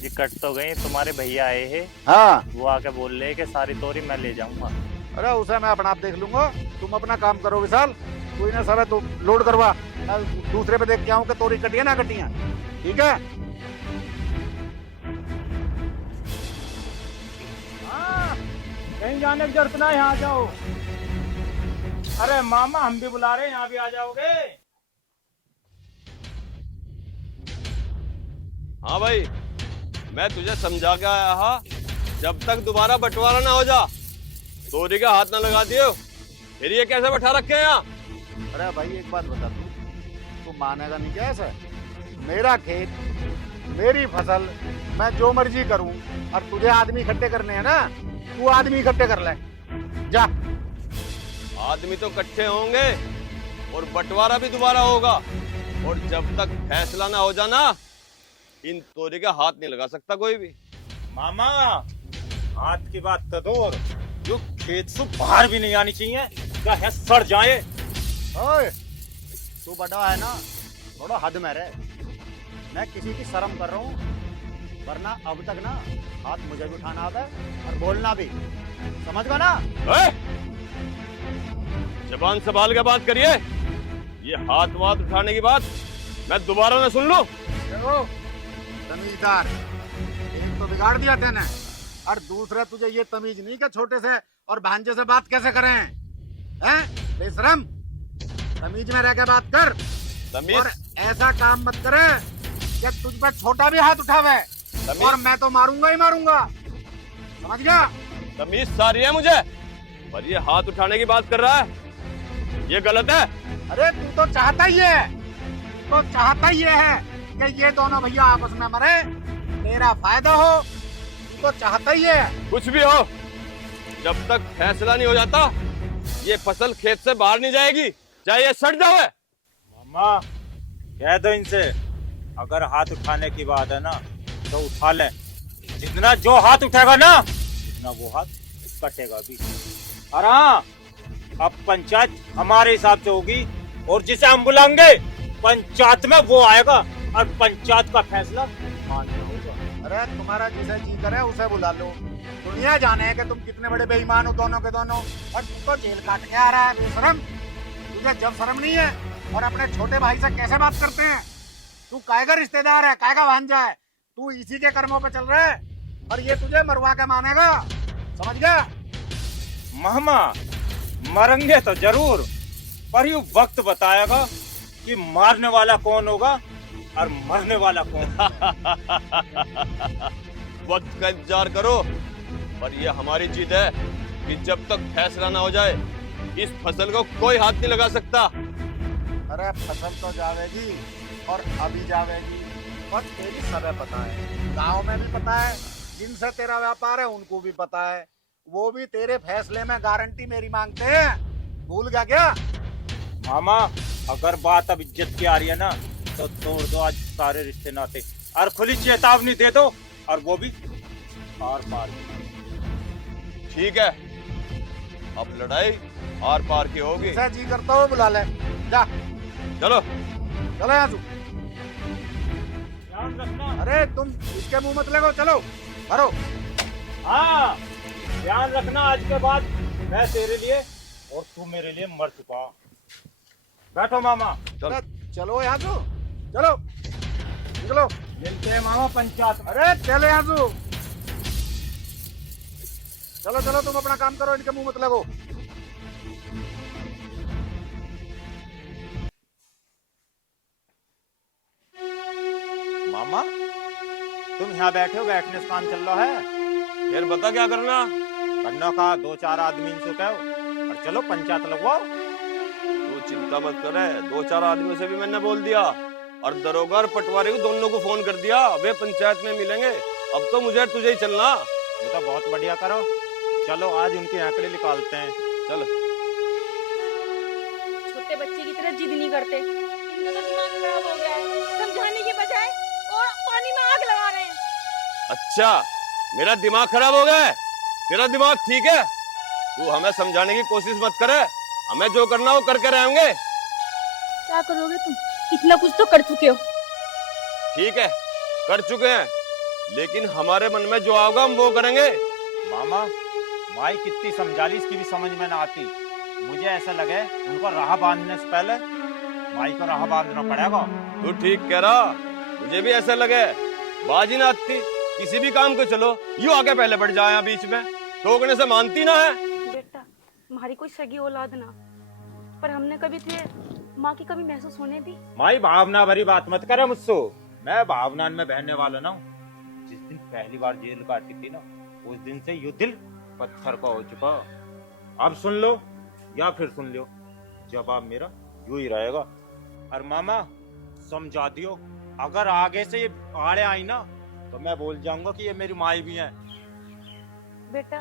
जी कट तो गई, तुम्हारे भैया आए हैं, हाँ, वो आके बोल रहे कि सारी तोरी मैं ले जाऊंगा। अरे उसे मैं अपना आप देख लूंगा, तुम अपना काम करो विशाल। कोई ना, सब है तो लोड करवा, मैं दूसरे पे देख के आऊँ कि तोरी कटिया ना कटिया। ठीक है? हाँ, कहीं जाने की जरूरत ना, यहाँ जाओ। अरे मामा हम भी बुला रहे हैं, यहाँ भी आ जाओगे? हाँ भाई, मैं तुझे समझा के आया हा, जब तक दोबारा बंटवारा ना हो जा, तोरी का हाथ ना लगा दियो। फिर ये कैसे बैठा रखे हैं यहाँ? अरे भाई एक बात बता, तू मानेगा नहीं क्या ऐसा? मेरा खेत, मेरी फसल, मैं जो मर्जी करूं, और तुझे आदमी इकट्ठे करने हैं ना, तू आदमी इकट्ठे कर ले जा। आदमी तो इकट्ठे होंगे और बंटवारा भी दोबारा होगा, और जब तक फैसला ना हो जाना, इन तोरी का हाथ नहीं लगा सकता कोई भी। मामा हाथ की बात तो दो, और जो खेत से बाहर भी नहीं आनी चाहिए, क्या है सड़ जाए। ओए, तू बड़ा है ना, थोड़ा हद में रहे। मैं किसी की शर्म कर रहा हूँ, वरना अब तक ना हाथ मुझे भी उठाना आता है और बोलना भी, समझ गया ना? जबान संभाल के बात करिए, ये हाथ वाथ उठाने की बात मैं दोबारा ना सुन लूं। देखो तमीजदार, एक तो बिगाड़ दिया तेने, और दूसरा तुझे ये तमीज नहीं कि छोटे से और भांजे से बात कैसे करें, हैं? बेशरम, तमीज में रह के बात कर। तमीज और ऐसा काम मत करे कि तुझ पर छोटा भी हाथ उठावे, और मैं तो मारूंगा ही मारूंगा, समझ गया? तमीज सारी है मुझे, पर ये हाथ उठाने की बात कर रहा है, ये गलत है। अरे तू तो चाहता ही है, तू तो चाहता ही है कि ये दोनों भैया आपस में मरे, तेरा फायदा हो, तू तो चाहता ही है। कुछ भी हो, जब तक फैसला नहीं हो जाता ये फसल खेत से बाहर नहीं जाएगी, चाहे ये सड़ जाए। मामा कह दो इनसे, अगर हाथ उठाने की बात है ना तो उठा ले, जितना जो हाथ उठेगा ना उतना वो हाथ कटेगा भी। और हाँ, अब पंचायत हमारे हिसाब से होगी, और जिसे हम बुलाएंगे पंचायत में वो आएगा, और पंचायत का फैसला मानना होगा। अरे तुम्हारा जिसे जी करे उसे बुला लो, दुनिया जाने है कि तुम कितने बड़े बेईमान हो दोनों के दोनों, और तू तो जेल काट के आ रहा है बेशरम, तुझे जब शर्म नहीं है? और अपने छोटे भाई से कैसे बात करते हैं? तू कायगा रिश्तेदार है, कायगा भांजा है, तू इसी के कर्मों पे चल रहा है, और ये तुझे मरवा के मानेगा, समझ गया? मामा मरेंगे तो जरूर, पर ये वक्त बताएगा कि मारने वाला कौन होगा और मरने वाला कौन। वक्त का इंतजार करो, पर ये हमारी जीत है कि जब तक फैसला ना हो जाए इस फसल को कोई हाथ नहीं लगा सकता। अरे फसल तो जावेगी, और अभी जावेगी, और तेरी सब पता है, गांव में भी पता है, जिनसे तेरा व्यापार है उनको भी पता है, वो भी तेरे फैसले में गारंटी मेरी मांगते हैं, भूल गया क्या? मामा अगर बात अब इज्जत की आ रही है ना तो तोड़ दो आज सारे रिश्ते नाते, और खुली चेतावनी दे दो, और वो भी आर पार की। ठीक है, अब लड़ाई आर पार की होगी। जैसा जी करता हो बुला ले, जा चलो चलो यहाँ से। ध्यान रखना। अरे तुम इसके मुंह मत लगो, चलो भरो। हाँ ध्यान रखना, आज के बाद मैं तेरे लिए और तू मेरे लिए मर चुका हूँ। बैठो मामा। चल। चलो यहाँ से, चलो निकलो, मिलते हैं मामा पंचायत में। अरे चले यहाँ से, चलो चलो तुम अपना काम करो, इनके मुंह मत लगो। मामा तुम यहाँ बैठे हो, बैठने से काम चल रहा है? फिर बता क्या करना? करना का 2-4 आदमी इनसे कहो और चलो पंचायत लगवाओ। तू चिंता मत करे, 2-4 आदमियों से भी मैंने बोल दिया, और दरोगा और पटवारी को दोनों को फोन कर दिया, वे पंचायत में मिलेंगे। अब तो मुझे तुझे ही चलना। ये तो बहुत बढ़िया करो, चलो आज उनके आंकड़े निकालते हैं। चल। छोटे बच्चे की तरह जिद नहीं करते, इनका तो दिमाग खराब हो गया है, समझाने के बजाय और पानी में आग लगा रहे हैं। अच्छा, मेरा दिमाग खराब हो गया है, तेरा दिमाग ठीक है? तू हमें समझाने की कोशिश मत करे, हमें जो करना वो करके रहेंगे। क्या करोगे तुम? इतना कुछ तो कर चुके हो। ठीक है, कर चुके हैं, लेकिन हमारे मन में जो आओगा हम वो करेंगे। मामा माई कितनी समझा ली, इसकी भी समझ में ना आती। मुझे ऐसा लगे उनको राह बांधने से पहले माई को राह बांधना पड़ेगा। तू ठीक कह रहा, मुझे भी ऐसा लगे, बाजी ना आती, किसी भी काम को चलो यूं आगे पहले बढ़ जाए, बीच में टोकने से मानती ना है। बेटा हमारी कोई सगी औलाद ना, पर हमने कभी तुझे माँ की कभी महसूस होने दी? माई भावना भरी बात मत करे मुझसे, मैं भावना में बहने वाला ना हूँ। जिस दिन पहली बार जेल काटी थी ना, उस दिन से यू दिल पत्थर का हो चुका। अब सुन लो या फिर सुन लो, जवाब मेरा यू ही रहेगा। और मामा समझा दियो, अगर आगे से ये आड़े आई ना तो मैं बोल जाऊंगा कि ये मेरी माई भी है। बेटा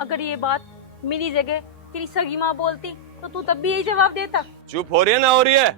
अगर ये बात मेरी जगह तेरी सगी माँ बोलती तो तू तब भी यही जवाब देता? चुप हो रही है ना हो रही है?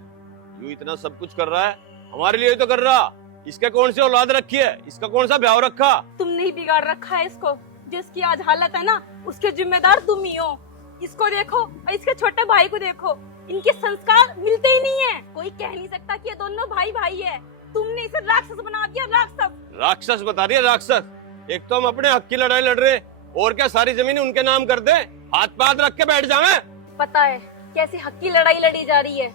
यू इतना सब कुछ कर रहा है, हमारे लिए तो कर रहा। इसके कौन सी औलाद रखी है, इसका कौन सा ब्याह रखा? तुमने ही बिगाड़ रखा है इसको, जिसकी आज हालत है ना उसके जिम्मेदार तुम ही हो। इसको देखो और इसके छोटे भाई को देखो, इनके संस्कार मिलते ही नहीं है। कोई कह नहीं सकता कि ये दोनों भाई भाई है। तुमने इसे राक्षस बना दिया, राक्षस। राक्षस बता रही है, राक्षस? एक तो हम अपने हक की लड़ाई लड़ रहे, और क्या सारी जमीन उनके नाम कर दे, हाथ पे हाथ रख के बैठ जावे? पता है कैसे हक की लड़ाई लड़ी जा रही है।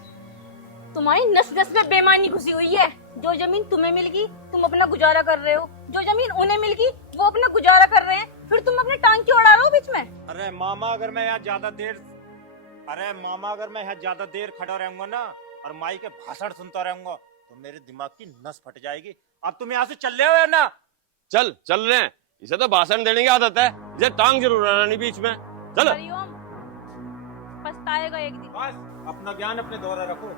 तुम्हारी नस नस में बेईमानी घुसी हुई है। जो जमीन तुम्हें मिल गई तुम अपना गुजारा कर रहे हो, जो जमीन उन्हें मिल गई वो अपना गुजारा कर रहे हैं, फिर तुम अपने टांग क्यों अड़ा रहे हो बीच में? अरे मामा अगर मैं यहाँ ज्यादा देर खड़ा रहूंगा ना और माई के भाषण सुनता रहूंगा तो मेरे दिमाग की नस फट जाएगी। अब तुम यहाँ से चल रहे हो या ना? चल रहे हैं। इसे तो भाषण देने की आदत है, इसे टांग जरूर अड़ानी बीच में। चल। हरिओम, पछताएगा एक दिन। बस अपना ज्ञान अपने द्वारा रखो,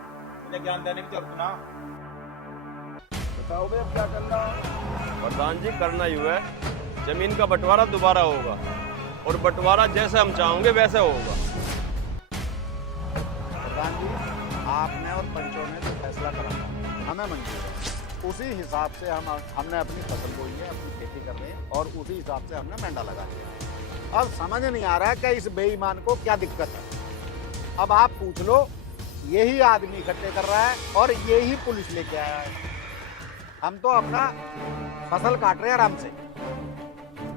मुझे ज्ञान देने की जरूरत ना। बताओ बे अब क्या करना? प्रधान जी, करना यूं है, जमीन का बंटवारा दोबारा होगा और बंटवारा जैसे हम चाहेंगे वैसे होगा। प्रधान जी, आपने और पंचों ने जो फैसला करा हमें मंजूर है। उसी हिसाब से हमने अपनी फसल बोई है, अपनी खेती कर रहे हैं और उसी हिसाब से हमने मेंढा लगा दिया। अब समझ नहीं आ रहा है कि इस बेईमान को क्या दिक्कत है। अब आप पूछ लो, यही आदमी इकट्ठे कर रहा है और यही पुलिस लेके आया है। हम तो अपना फसल काट रहे हैं आराम से,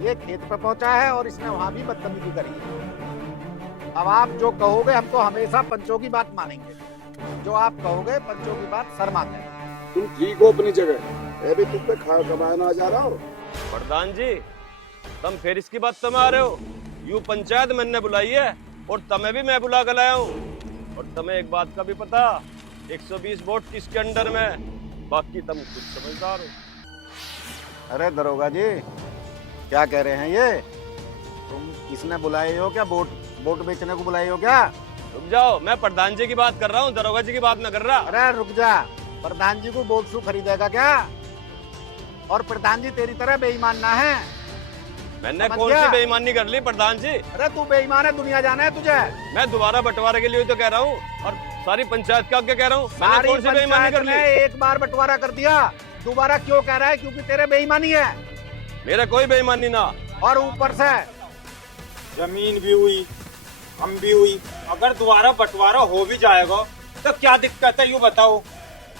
ये खेत पे पहुंचा है और इसने वहां भी बदतमीजी करी है। अब आप जो कहोगे हम तो हमेशा पंचों की बात मानेंगे, जो आप कहोगे पंचों की बात सर मानते हैं। तुम ठीक हो अपनी जगह, अभी तुम पे खा कमाना जा रहा हो। प्रधान जी, तुम फिर इसकी बात तुम आ रहे हो। यूं पंचायत मैंने बुलाई है और तुम्हें भी मैं बुला कर लाया हूँ। और तुम्हें एक बात का भी पता, 120 वोट किसके अंडर में, बाकी तुम खुद समझदार हो। अरे दरोगा जी, क्या कह रहे हैं ये? तुम किसने बुलाए हो? क्या वोट बेचने को बुलाए हो क्या? रुक जाओ, मैं प्रधान जी की बात कर रहा हूँ, दरोगा जी की बात न कर रहा। अरे रुक जा, प्रधान जी को वोट शू खरीदेगा क्या? और प्रधान जी तेरी तरह बेईमान ना है। मैंने समझ कौन गया? सी बेईमानी कर ली प्रधान जी? अरे तू बेईमान है, दुनिया जाना है तुझे। मैं दोबारा बंटवारे के लिए तो कह रहा हूँ और सारी पंचायत का क्या कह रहा हूँ। मैंने सारी कौन सी बेईमानी पंचायत कर ली? ने एक बार बंटवारा कर दिया, दोबारा क्यों कह रहा है? क्योंकि तेरे बेईमानी है। मेरा कोई बेईमानी ना। और ऊपर से जमीन भी हुई, हम भी हुई, अगर दोबारा बंटवारा हो भी जाएगा तो क्या दिक्कत है, यूँ बताओ।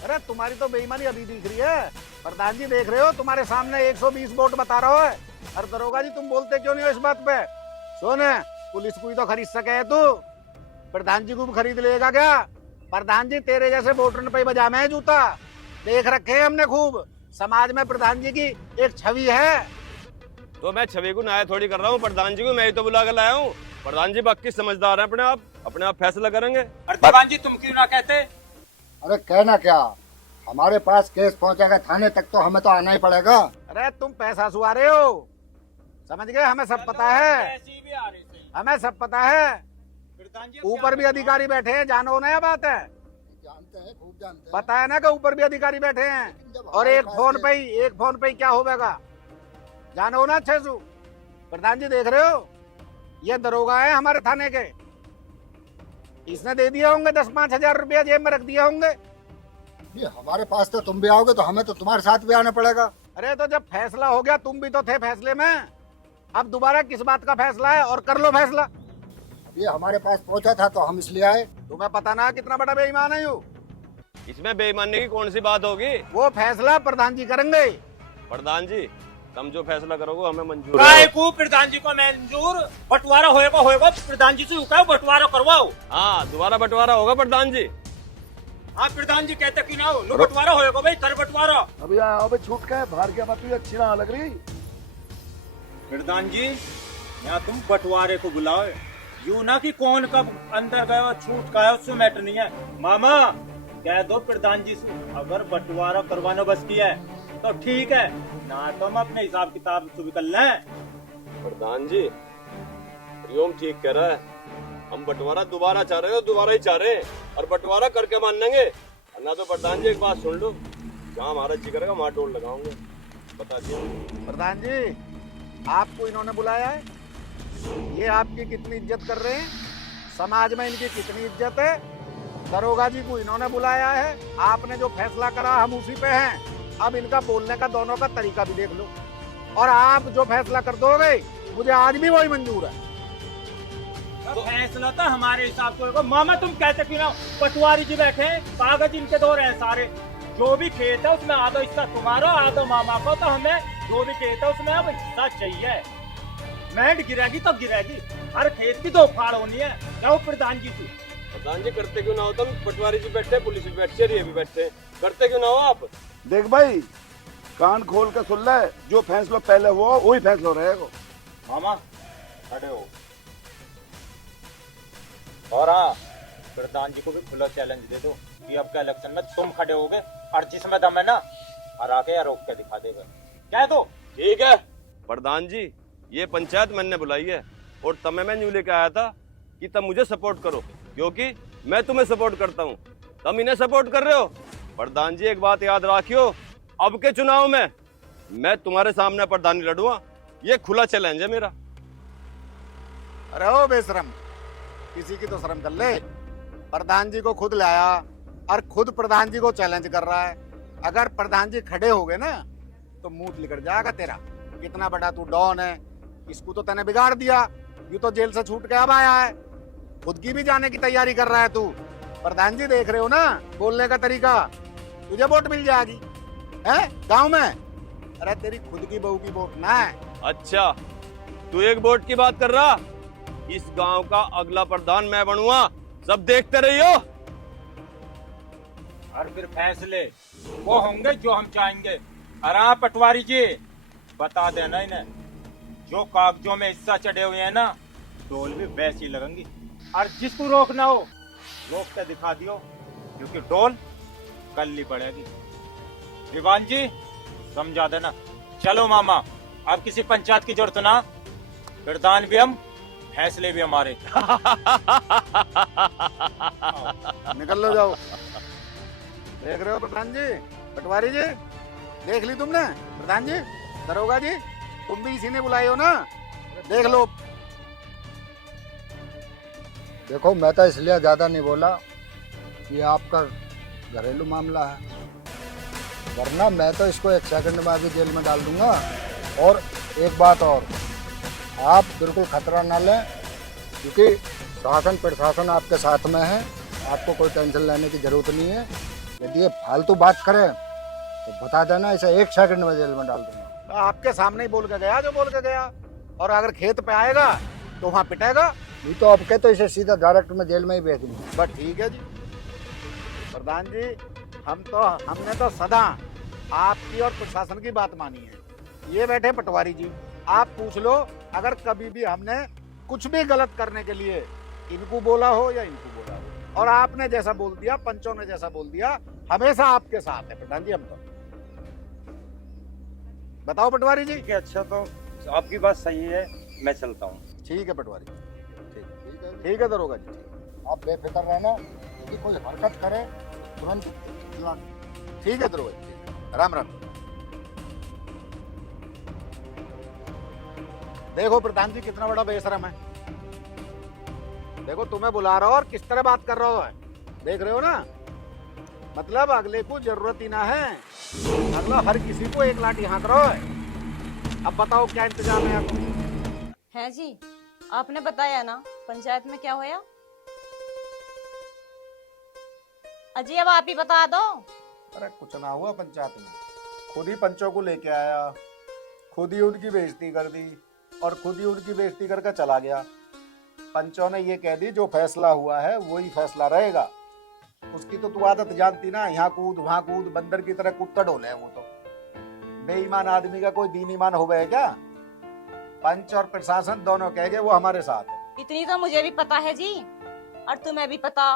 अरे तुम्हारी तो बेईमानी अभी दिख रही है। प्रधान जी देख रहे हो, तुम्हारे सामने 120 वोट बता रहा है। और दरोगा जी तुम बोलते क्यों नहीं हो इस बात पे? सुन, पुलिस को ही तो खरीद सके है तू, प्रधान जी को भी खरीद लेगा क्या? प्रधान जी तेरे जैसे वोटर पे बजा में है जूता, देख रखे हैं हमने खूब। समाज में प्रधान जी की एक छवि है। तो मैं छवि को न्याय थोड़ी कर रहा हूँ, प्रधान जी को मैं ही तो बुला कर लाया हूँ। प्रधान जी बाकी समझदार हैं, अपने आप फैसला करेंगे। अरे प्रधान जी तुम क्यों ना कहते? अरे कहना क्या, हमारे पास केस पहुंचेगा थाने तक तो हमें तो आना ही पड़ेगा। अरे तुम पैसा सुआ रहे हो, समझ गए? हमें सब पता है, हमें सब पता है। ऊपर भी अधिकारी बैठे हैं, जानो नया बात है। जानते हैं, खूब जानते हैं। पता है ना कि ऊपर भी अधिकारी बैठे हैं और एक फोन पे ही क्या होगा जानो ना अच्छे से। प्रधान जी देख रहे हो, ये दरोगा है हमारे थाने के, इसने दे दिए होंगे 10-5 हजार रुपया, जेब में रख दिए होंगे। ये हमारे पास तो तुम भी आओगे तो हमें तो तुम्हारे साथ भी आना पड़ेगा। अरे तो जब फैसला हो गया, तुम भी तो थे फैसले में, अब दोबारा किस बात का फैसला है? और कर लो फैसला। ये हमारे पास पहुंचा था तो हम इसलिए आए। तुम्हें पता ना कितना बड़ा बेईमान है यू? इसमें बेईमानी की कौन सी बात होगी? वो फैसला प्रधान जी करेंगे। प्रधान जी, तुम जो फैसला करोगे हमें मंजूर काय है। को प्रधान जी को मंजूर? बंटवारा होएगा, प्रधान जी से उठाओ, बंटवारा करवाओ। हाँ, दोबारा बंटवारा होगा प्रधान जी। हाँ प्रधान जी कहते कि ना हो, लो बंटवारा होएगा भाई, कर बंटवारा। अभी अबे छूट का है, बाहर क्या बात हुई, अच्छी ना लग रही। प्रधान जी यहाँ तुम बंटवारे को बुलाओ, यूं ना कि कौन कब अंदर गया छूट का है, उससे मैटर नहीं है। मामा कह दो प्रधान जी से, अगर बंटवारा करवाना बस किया है तो ठीक है, ना तो हम अपने हिसाब किताब से भी कर लें। प्रधान जी, हरिओम ठीक कह रहा है, हम बंटवारा दोबारा चाह रहे हो, दोबारा ही चाह रहे हैं और बंटवारा करके मान लेंगे। ना तो प्रधान जी एक बात सुन लो, जहाँ हमारा जी करेगा वहाँ टोल लगाऊंगे, बता दिया। प्रधान जी, आपको इन्होंने बुलाया है, ये आपकी कितनी इज्जत कर रहे हैं, समाज में इनकी कितनी इज्जत है। दरोगा जी को इन्होंने बुलाया है, आपने जो फैसला करा हम उसी पे हैं। अब इनका बोलने का दोनों का तरीका भी देख लो, और आप जो फैसला कर दोगे मुझे आज भी वही मंजूर है। तो फैसला तो हमारे हिसाब से होगा। मामा तुम कहते क्यों ना, पटवारी जी बैठे हैं, कागज इनके दो रहे सारे, जो भी खेत है उसमें आधा हिस्सा तुम्हारा, आधा मामा को, तो हमें जो भी खेत है उसमें अब हिस्सा चाहिए। मेंढ गिरेगी तो गिरेगी, हर खेत की दो फाड़ होनी है। जाओ प्रधान जी से, प्रधान जी करते क्यों ना हो तुम? पटवारी जी बैठे, पुलिस भी बैठे, ये भी बैठे, करते क्यों ना हो आप? देख भाई, कान खोल के सुन ले, जो फैसला पहले हुआ वही फैसला रहेगा। मामा खड़े हो। और हाँ, प्रधान जी को भी खुला चैलेंज दे दो कि अब के इलेक्शन में तुम खड़े होगे और जिसमें दम है ना हरा के या रोक के दिखा देगा। क्या है तो? ठीक है प्रधान जी, ये पंचायत मैंने बुलाई है और तब मैं न्यू लेके आया था कि तब मुझे सपोर्ट करो, क्योंकि मैं तुम्हें सपोर्ट करता हूँ, तुम इन्हें सपोर्ट कर रहे हो। प्रधान जी एक बात याद रखियो, अब के चुनाव में मैं तुम्हारे सामने प्रधानी लड़ूंगा, ये खुला चैलेंज है मेरा। अरे ओ बेशरम, किसी की तो शर्म कर ले। प्रधान जी को खुद लाया और खुद प्रधान जी को चैलेंज कर रहा है। अगर प्रधान जी खड़े हो गए ना तो मुंह निकल जाएगा तेरा। कितना बड़ा तू डॉन है, इसको तो तूने बिगाड़ दिया। यू तो जेल से छूट के अब आया है, खुद की भी जाने की तैयारी कर रहा है तू। प्रधान जी देख रहे हो ना बोलने का तरीका, तुझे वोट मिल जाएगी है गांव में। अरे तेरी खुद की बहू की वोट ना है। अच्छा, तू एक वोट की बात कर रहा, इस गांव का अगला प्रधान मैं बनूंगा, सब देखते रहियो। और फिर फैसले वो होंगे जो हम चाहेंगे। और हाँ पटवारी जी, बता देना इन्हें, जो कागजों में हिस्सा चढ़े हुए हैं ना, डोल भी वैसी लगेंगी। और जिसको रोकना हो रोक के दिखा दियो, क्योंकि डोल कल ही पड़ेगी। विवान जी समझा देना। चलो मामा, अब किसी पंचायत की जरूरत ना, प्रधान भी हम, फैसले भी हमारे। निकल लो जाओ। देख रहे हो प्रधान जी, पटवारी जी, देख ली तुमने? प्रधान जी, दरोगा जी, तुम भी इसी ने बुलाए हो ना, देख लो। देखो मैं तो इसलिए ज़्यादा नहीं बोला कि आपका घरेलू मामला है, वरना मैं तो इसको 1 सेकंड में अभी जेल में डाल दूंगा। और एक बात और, आप बिल्कुल खतरा ना लें, क्योंकि शासन प्रशासन आपके साथ में है, आपको कोई टेंशन लेने की जरूरत नहीं है। यदि ये फालतू बात करे तो बता देना, इसे 1 सेकंड में जेल में डाल दूंगा। आपके सामने ही बोल के गया जो बोल के गया, और अगर खेत पे आएगा तो वहाँ पिटेगा। नहीं तो अब के तो इसे सीधा डायरेक्ट में जेल में ही भेज दूंगा। बस ठीक है जी। प्रधान जी, हमने तो सदा आपकी और प्रशासन की बात मानी है। ये बैठे पटवारी जी, आप पूछ लो, अगर कभी भी हमने कुछ भी गलत करने के लिए इनको बोला हो या इनको बोला हो, और आपने जैसा बोल दिया, पंचों ने जैसा बोल दिया, हमेशा आपके साथ है प्रधान जी हम तो। बताओ पटवारी जी। अच्छा तो आपकी बात सही है, मैं चलता हूँ। ठीक है पटवारी जी, ठीक है दरोगा जी। आप बेफिक्र रहना, यदि कोई हरकत करे तुरंत दिला। ठीक है दरोगा जी, राम राम। देखो प्रधान जी कितना बड़ा बेशरम है। देखो तुम्हें बुला रहा हो और किस तरह बात कर रहा है, देख रहे हो ना। मतलब अगले को जरूरत ही ना है, अगला हर किसी को एक लाठी हाँक रहा है। अब बताओ क्या इंतजाम है आपको? है जी, आपने बताया ना पंचायत में क्या होया। अजी अब आप ही बता दो। अरे कुछ ना हुआ पंचायत में, खुद ही पंचों को लेके आया, खुद ही उनकी बेइज्जती कर दी और खुद ही उनकी बेइज्जती करके चला गया। पंचों ने ये कह दी जो फैसला हुआ है वही फैसला रहेगा। उसकी तो तू आदत जानती ना, यहाँ कूद वहाँ कूद, बंदर की तरह कूदता डोले है वो तो। बेईमान आदमी का कोई दीन ईमान हो गया क्या? पंच और प्रशासन दोनों कह गए वो हमारे साथ है। इतनी तो मुझे भी पता है जी, और तुम्हें भी पता,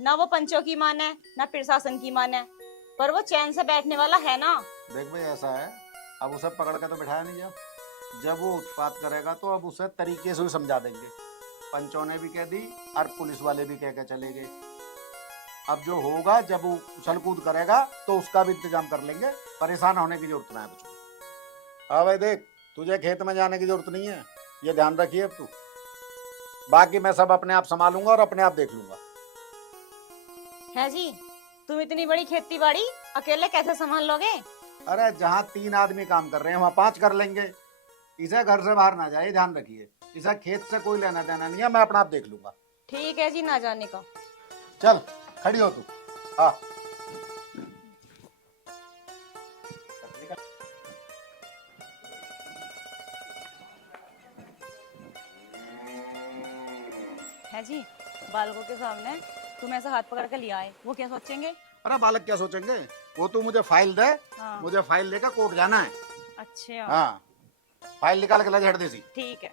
ना वो पंचों की मान है ना प्रशासन की मान है, पर वो चैन से बैठने वाला है ना। देख भाई ऐसा है, अब उसे पकड़ के तो बिठाया नहीं जा, जब वो उत्पात करेगा तो अब उसे तरीके से समझा देंगे। पंचों ने भी कह दी और पुलिस वाले भी कह के चले गए। अब जो होगा जब वो उछल कूद करेगा तो उसका भी इंतजाम कर लेंगे, परेशान होने की जरूरत ना है कुछ। हाँ भाई देख, तुझे खेत में जाने की जरूरत नहीं है, ये ध्यान रखिए अब तू। बाकी मैं सब अपने आप संभालूंगा और अपने आप देख लूंगा। है जी, तुम इतनी बड़ी खेती बाड़ी अकेले कैसे संभाल लोगे? अरे जहाँ 3 आदमी काम कर रहे हैं वहाँ 5 कर लेंगे। इसे घर से बाहर ना जाए, ध्यान रखिए। इसे खेत से कोई लेना देना नहीं है, मैं अपना आप देख लूंगा। ठीक है जी, ना जाने का। चल खड़ी हो तू। हाँ है जी, बालकों के सामने तुम ऐसा हाथ पकड़ के लिया है, वो क्या सोचेंगे? अरे बालक क्या सोचेंगे? वो तू मुझे फाइल दे, हाँ। मुझे फाइल लेकर कोर्ट जाना है। अच्छा हाँ, फाइल निकाल के ला झड़ दे सी। ठीक है।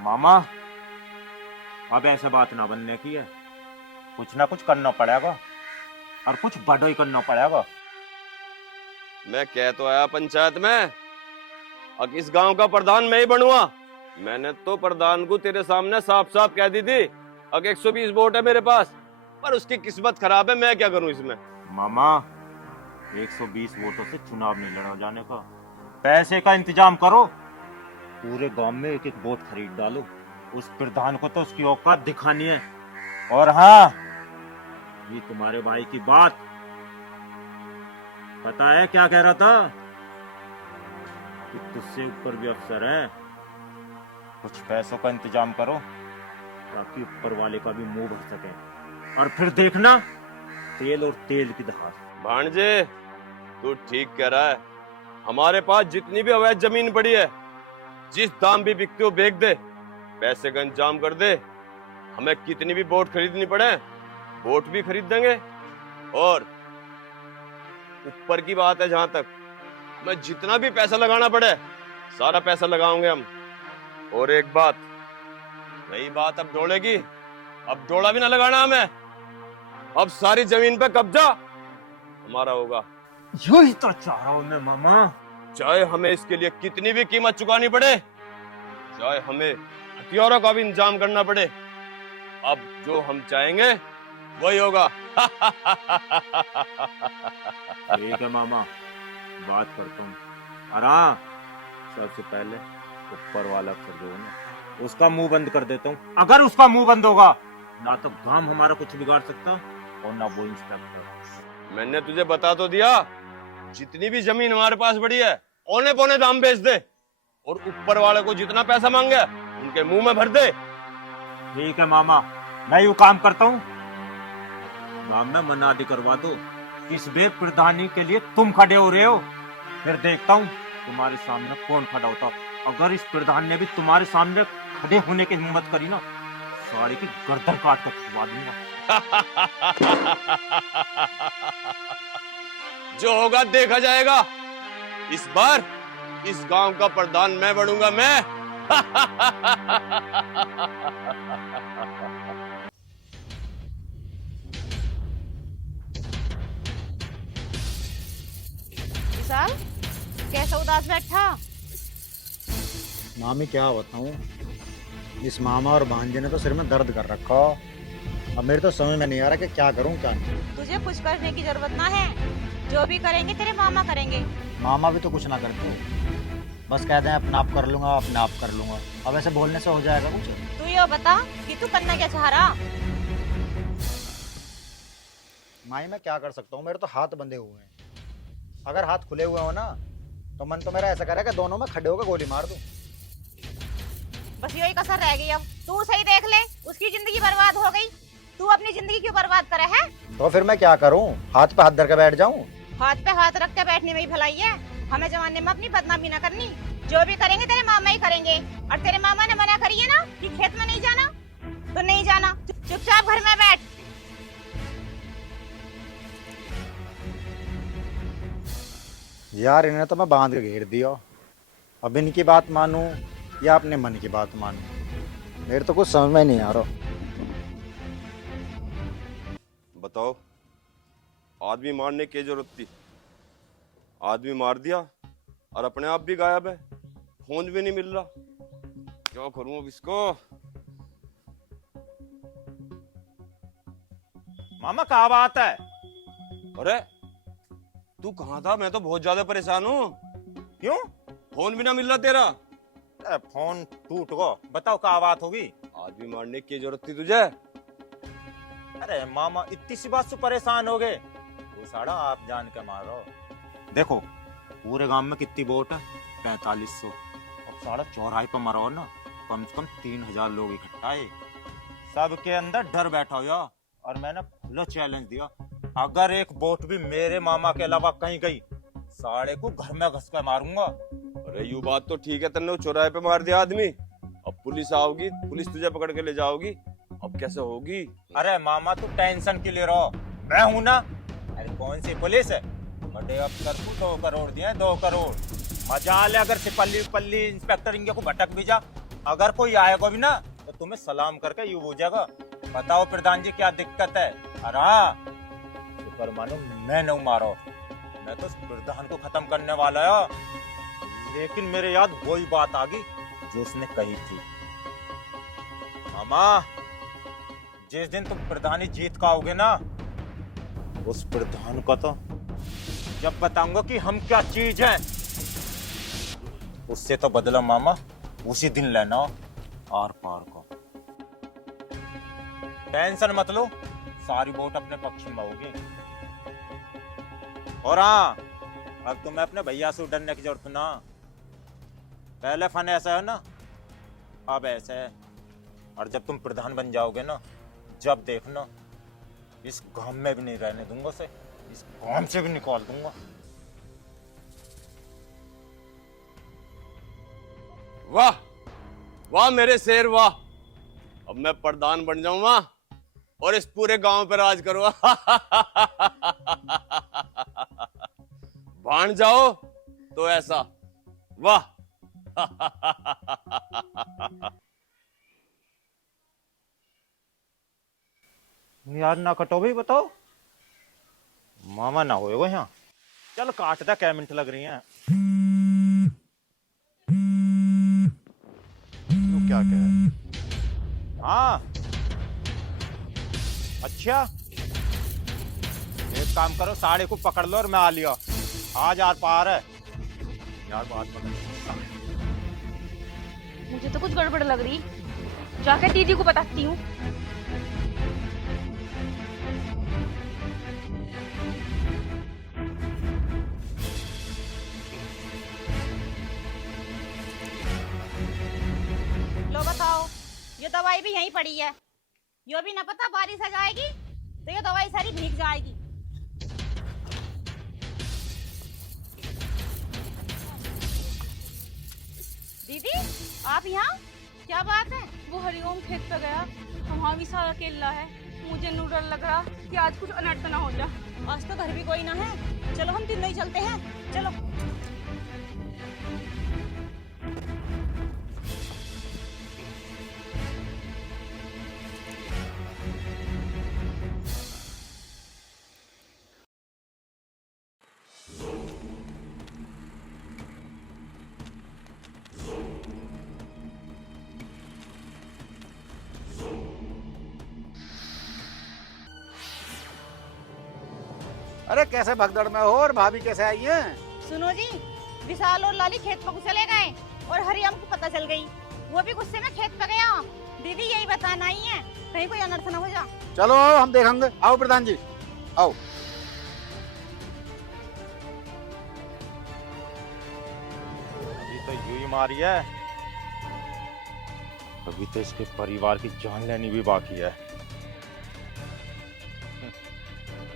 मामा अब ऐसे बात ना बनने की है, कुछ ना कुछ करना पड़ेगा और कुछ बड़ा ही करना पड़ेगा। मैं कह तो आया पंचायत में, अब इस गांव का प्रधान मैं ही बनूंगा। मैंने तो प्रधान को तेरे सामने साफ साफ कह दी थी, अब 120 वोट है मेरे पास, पर उसकी किस्मत खराब है, मैं क्या करूं इसमें। मामा 120 वोटों से चुनाव नहीं लड़ा जाने का, पैसे का इंतजाम करो, पूरे गांव में एक एक वोट खरीद डालो, उस प्रधान को तो उसकी औकात दिखानी है। और हाँ, ये तुम्हारे भाई की बात पता है क्या कह रहा था कि तुझसे ऊपर भी अफसर है, कुछ पैसों का इंतजाम करो ताकि ऊपर वाले का भी मुंह भर सके, और फिर देखना तेल और तेल की दहाड़। भांजे तू ठीक कह रहा है, हमारे पास जितनी भी अवैध जमीन पड़ी है, जिस दाम भी बिकते हो बेच दे, पैसे का इंतजाम कर दे, हमें कितनी भी वोट खरीदनी पड़े वोट भी खरीद देंगे। और ऊपर की बात है, जहां तक मैं जितना भी पैसा लगाना पड़े सारा पैसा लगाओगे हम। और एक बात, रही बात अब डोले की, अब डोला भी ना लगाना हमें, अब सारी जमीन पे कब्जा हमारा होगा। यू ही तो चाह रहा हूं मैं मामा, चाहे हमें इसके लिए कितनी भी कीमत चुकानी पड़े, चाहे हमें हथियारों का भी इंतजाम करना पड़े, अब जो हम चाहेंगे वही होगा। ठीक है मामा, बात करता हूँ। और हाँ, सबसे पहले ऊपर वाला अफसर जो है ना, उसका मुंह बंद कर देता हूँ। अगर उसका मुंह बंद होगा ना तो गांव हमारा कुछ बिगाड़ सकता और ना वो इंस्पेक्टर। मैंने तुझे बता तो दिया, जितनी भी जमीन हमारे पास पड़ी है औने पौने दाम बेच दे, और ऊपर वाले को जितना पैसा मांगे उनके मुंह में भर दे। ठीक है मामा, मैं यूं काम करता हूँ, गांव में मनादी करवा दो, इस बे प्रधानी के लिए तुम खड़े हो रहे हो, फिर देखता हूँ तुम्हारे सामने कौन खड़ा होता। अगर इस प्रधान ने भी तुम्हारे सामने खड़े होने की हिम्मत करी ना, सारी की गर्दन काट कर छुपा दूंगा। जो होगा देखा जाएगा, इस बार इस गांव का प्रधान मैं बनूंगा, मैं। विशाल, कैसा उदास बैठा? मामी क्या बताऊं, इस मामा और भांजे ने तो सिर में दर्द कर रखा। अब मेरे तो समझ में नहीं आ रहा कि क्या करूं क्या नहीं। तुझे कुछ करने की जरूरत ना है, जो भी करेंगे तेरे मामा करेंगे। मामा भी तो कुछ ना करते, बस कहते हैं अपना आप कर लूंगा, अपना आप कर लूंगा। अब ऐसे बोलने से हो जाएगा कुछ? तू ये बता कि तू करना क्या चाह रहा? माई मैं क्या कर सकता हूँ, मेरे तो हाथ बंधे हुए हैं। अगर हाथ खुले हुए हो ना तो मन तो मेरा ऐसा करे कि दोनों में खड़े होकर गोली मार दूं। बस यही कसर रह गई अब। तू सही देख ले, उसकी जिंदगी बर्बाद हो गई, तू अपनी जिंदगी क्यों बर्बाद करे है? तो फिर मैं क्या करूं, हाथ पे हाथ धर के बैठ जाऊं? हाथ पे हाथ रख के बैठने में ही भलाई है, हमें जमाने में अपनी बदनामी ना करनी। जो भी करेंगे तेरे मामा ही करेंगे, और तेरे मामा ने मना करी है ना कि खेत में नहीं जाना तो नहीं जाना, चुपचाप घर में बैठ। यार इन्हें तो मैं बांध के घेर दिया, अब इनकी बात मानूं या अपने मन की बात मानूं, मेरे तो कुछ समझ में नहीं आ रहा। बताओ, आदमी मारने की जरूरत थी? आदमी मार दिया और अपने आप भी गायब है, फोन भी नहीं मिल रहा, क्या करूं अब इसको? मामा क्या बात है? अरे तू कहाँ था? मैं तो बहुत ज्यादा परेशान हूँ। क्यों? फोन भी ना मिल रहा तेरा। अरे फोन टूट गो, बताओ क्या बात होगी? आदमी मारने की जरूरत थी तुझे। अरे मामा इतनी सी बात से परेशान हो गए? वो साड़ा आप जान के मारो। देखो पूरे गांव में कितनी वोट है? 4500। अब साला चौराहे पर मरो ना, कम से कम 3000 लोग इकट्ठा है। सबके अंदर डर बैठा हुआ और मैंने खुला चैलेंज दिया, अगर एक वोट भी मेरे मामा के अलावा कहीं गई, साले को घर में घुस कर मारूंगा। अरे यू बात तो ठीक है, तन्ने चौराहे पे मार दिया आदमी, अब पुलिस आओगी, पुलिस तुझे पकड़ के ले जाओगी, अब कैसे होगी? अरे मामा तू टेंशन के लिए रहो, मैं हूं ना। अरे कौन सी पुलिस है, बड़े अफसर को 2 करोड़ दिए, 2 करोड़। मजा ले अगर सिपल्ली पल्ली इंस्पेक्टर इनके को भटक भी जा, अगर कोई आएगा भी ना तो तुम्हें सलाम करके यूं हो जाएगा, बताओ प्रधान जी क्या दिक्कत है। अरे हाँ, शुक्र मानो मैं नहीं मारो, मैं तो प्रधान को खत्म करने वाला है। लेकिन मेरे याद वही बात आ गई जो उसने कही थी। मामा, जिस दिन तुम प्रधानी जीत का आओगे ना, उस प्रधान को तो जब बताऊंगा कि हम क्या चीज है, उससे तो बदला मामा उसी दिन लेना आर पार को। टेंशन मत लो, सारी वोट अपने पक्ष में होगी। और हाँ, अब तुम्हें अपने भैया से डरने की जरूरत ना, पहले फन ऐसा है ना, अब ऐसा है। और जब तुम प्रधान बन जाओगे ना, जब देखना इस गांव में भी नहीं रहने दूंगा उसे, इस गांव से भी निकाल दूंगा। वाह वाह मेरे शेर वाह, अब मैं प्रधान बन जाऊंगा और इस पूरे गांव पे राज करूंगा। भान जाओ तो ऐसा, वाह। यार ना कटो भाई, बताओ मामा ना होएगा यहाँ। चल काटता, क्या मिनट लग रही हैं। तू क्या कह? हाँ अच्छा, एक काम करो, साड़े को पकड़ लो और मैं आ लिया। आज आर पार है यार, बात बता। मुझे तो कुछ गड़बड़ लग रही, जाकर दीदी को बताती हूँ। लो बताओ, ये दवाई भी यहीं पड़ी है, यो भी ना पता बारिश आ जाएगी तो ये दवाई सारी भीग जाएगी। दीदी आप यहाँ, क्या बात है? वो हरिओम खेत पे गया, वहाँ भी सारा केला है। मुझे नू डर लग रहा कि आज कुछ अनर्थ ना हो जाए। आज तो घर भी कोई ना है, चलो हम तीनों ही चलते हैं, चलो। अरे कैसे भगदड़ में हो, और भाभी कैसे आई है? सुनो जी, विशाल और लाली खेत पर चले गए और हरियम को पता चल गई, वो भी गुस्से में खेत पे गया। दीदी यही बताना ही है, कहीं कोई अनर्थ न हो जा। चलो आओ, हम देखेंगे। आओ प्रधान जी, आओ। अभी तो यूं ही मारी है, अभी तो इसके परिवार की जान लेनी भी बाकी है।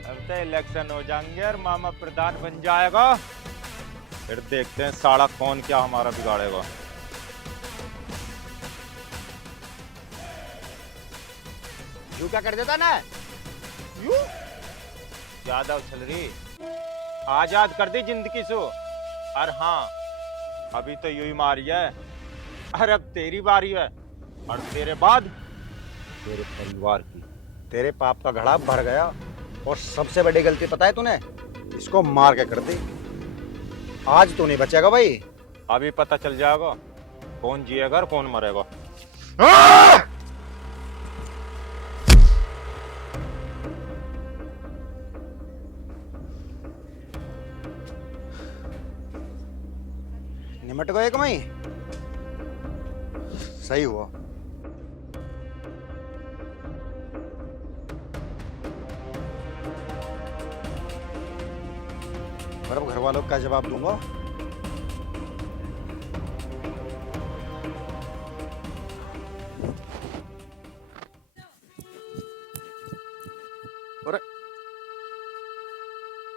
अब तो इलेक्शन हो जाएंगे और मामा प्रधान बन जाएगा, फिर देखते हैं साला कौन क्या हमारा बिगाड़ेगा। यू क्या कर देता ना, यू ज्यादा उछल रही, आजाद कर दी जिंदगी से। और हाँ, अभी तो यूं ही मारी है, और अब तेरी बारी है, और तेरे बाद तेरे परिवार की। तेरे पाप का घड़ा भर गया, और सबसे बड़ी गलती पता है तूने, इसको मार के कर दी। आज तू नहीं बचेगा भाई। अभी पता चल जाएगा कौन जिएगा और कौन मरेगा। निमट गए कमाई, सही हुआ। पर अब घर वालों को क्या जवाब दूंगा?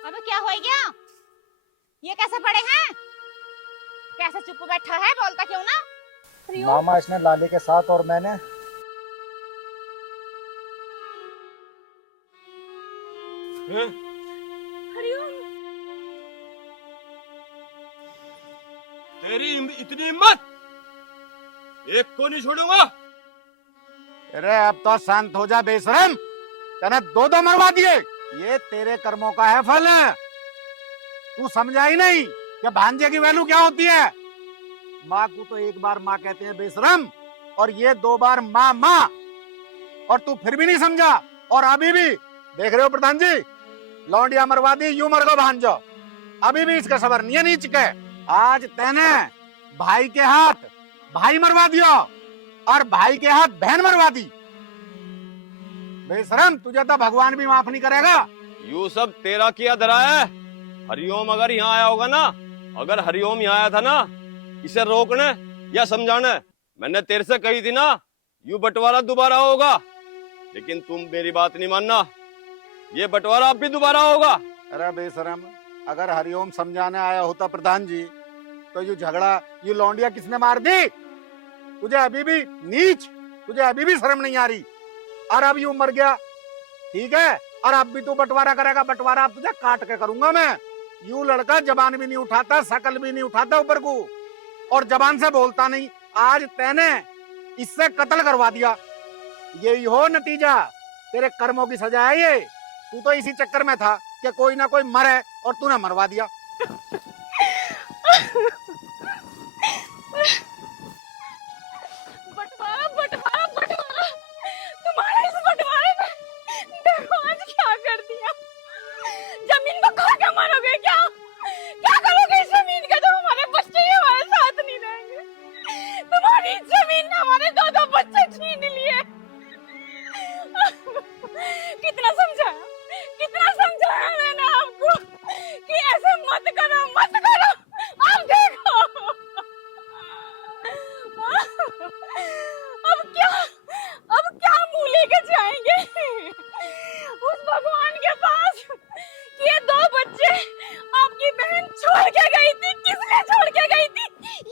अबे क्या हो गया? ये कैसे पड़े हैं? कैसे चुप बैठा है, बोलता क्यों ना? मामा इसने लाली के साथ और मैंने हरिओम। तेरी इतनी हिम्मत, एक को नहीं छोड़ूंगा। अरे अब तो शांत हो जा बेशरम, तने दो मरवा दिए। ये तेरे कर्मों का है फल। तू समझा ही नहीं कि भांजे की वैल्यू क्या होती है। माँ को तो एक बार माँ कहते हैं बेशरम, और ये 2 बार माँ माँ, और तू फिर भी नहीं समझा। और अभी भी देख रहे हो प्रधान जी, लौंडिया मरवा दी, यूं मर गो भांजो। अभी भी इसका सबर नहीं है नीच के। आज तेने भाई के हाथ भाई मरवा दिया और भाई के हाथ बहन मरवा दी। बेशरम, तुझे तो भगवान भी माफ नहीं करेगा। यू सब तेरा किया धरा है। हरिओम अगर यहाँ आया होगा ना, अगर हरिओम यहाँ आया था ना इसे रोकने या समझाने, मैंने तेरे से कही थी ना यू बंटवारा दोबारा होगा, लेकिन तुम मेरी बात नहीं मानना। ये बंटवारा अब भी दोबारा होगा। अरे बेशरम, अगर हरिओम समझाने आया होता प्रधान जी, तो यू झगड़ा, यू लौंडिया किसने मार दी? तुझे अभी भी नीच, तुझे अभी भी शर्म नहीं आ रही। और अब यूं मर गया, ठीक है, और अब भी तू बंटवारा करेगा। बंटवारा अब तुझे काट के करूंगा मैं। यूं लड़का जबान भी नहीं उठाता, शकल भी नहीं उठाता ऊपर को, और जबान से बोलता नहीं। आज तैने इससे कत्ल करवा दिया। यही हो नतीजा, तेरे कर्मों की सजा है ये। तू तो इसी चक्कर में था कि कोई ना कोई मरे, और तूने मरवा दिया। बंटवारा बंटवारा बंटवारा, तुम्हारे इस बंटवारे में देखो आज क्या कर दिया। जमीन को खा के मारोगे क्या? क्या करोगे इस जमीन के? तो हमारे बच्चे ही हमारे साथ नहीं रहेंगे। तुम्हारी इस जमीन ने हमारे 2 बच्चे छीन लिए। कितना समझाया मैंने आपको कि ऐसे मत करो मत करो। अब देखो अब क्या मुंह लेके जाएंगे उस भगवान के पास कि ये 2 बच्चे आपकी बहन छोड़ के गई थी। किसने छोड़ के गई थी?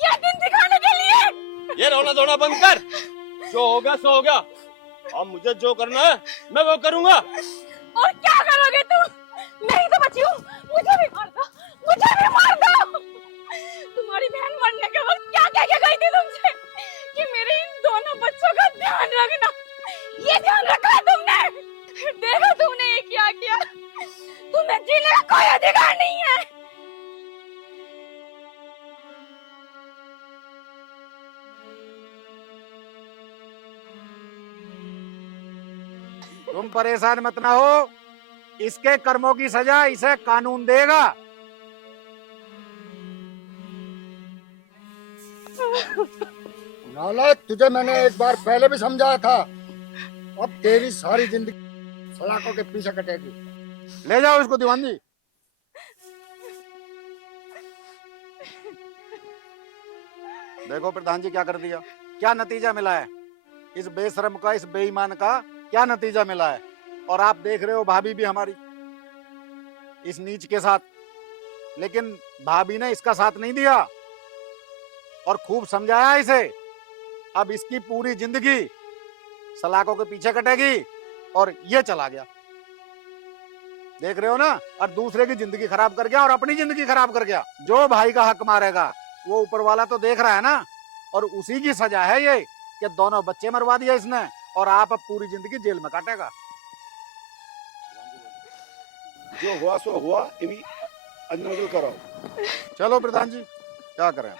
ये दिन दिखाने के लिए। ये रोना धोना बंद कर। जो हो गया सो हो गया। अब मुझे जो करना है मैं वो करूंगा। और क्या करोगे तुम? मैं ही तो बची हूँ, मुझे भी मार दो, मुझे भी मार दो। तुम्हारी बहन मरने के वक्त क्या कह के गई थी तुमसे कि मेरे इन दोनों बच्चों का ध्यान रखना। ये ध्यान रखा तुमने? देखो तुमने ये क्या किया। तुम्हें जीने का कोई अधिकार नहीं है। तुम परेशान मत ना हो, इसके कर्मों की सजा इसे कानून देगा। नालायक, तुझे मैंने एक बार पहले भी समझाया था। अब तेरी सारी जिंदगी सलाखों के पीछे कटेगी। ले जाओ इसको दीवान जी। देखो प्रधान जी क्या कर दिया, क्या नतीजा मिला है। इस बेशरम का, इस बेईमान का क्या नतीजा मिला है। और आप देख रहे हो भाभी भी हमारी इस नीच के साथ, लेकिन भाभी ने इसका साथ नहीं दिया और खूब समझाया इसे। अब इसकी पूरी जिंदगी सलाखों के पीछे कटेगी, और ये चला गया, देख रहे हो ना। और दूसरे की जिंदगी खराब कर गया और अपनी जिंदगी खराब कर गया। जो भाई का हक मारेगा वो ऊपर वाला तो देख रहा है ना, और उसी की सजा है ये कि दोनों बच्चे मरवा दिया इसने, और आप अब पूरी जिंदगी जेल में काटेगा। जो हुआ सो हुआ, इन्हीं अदल करो। चलो प्रधान जी, क्या करें।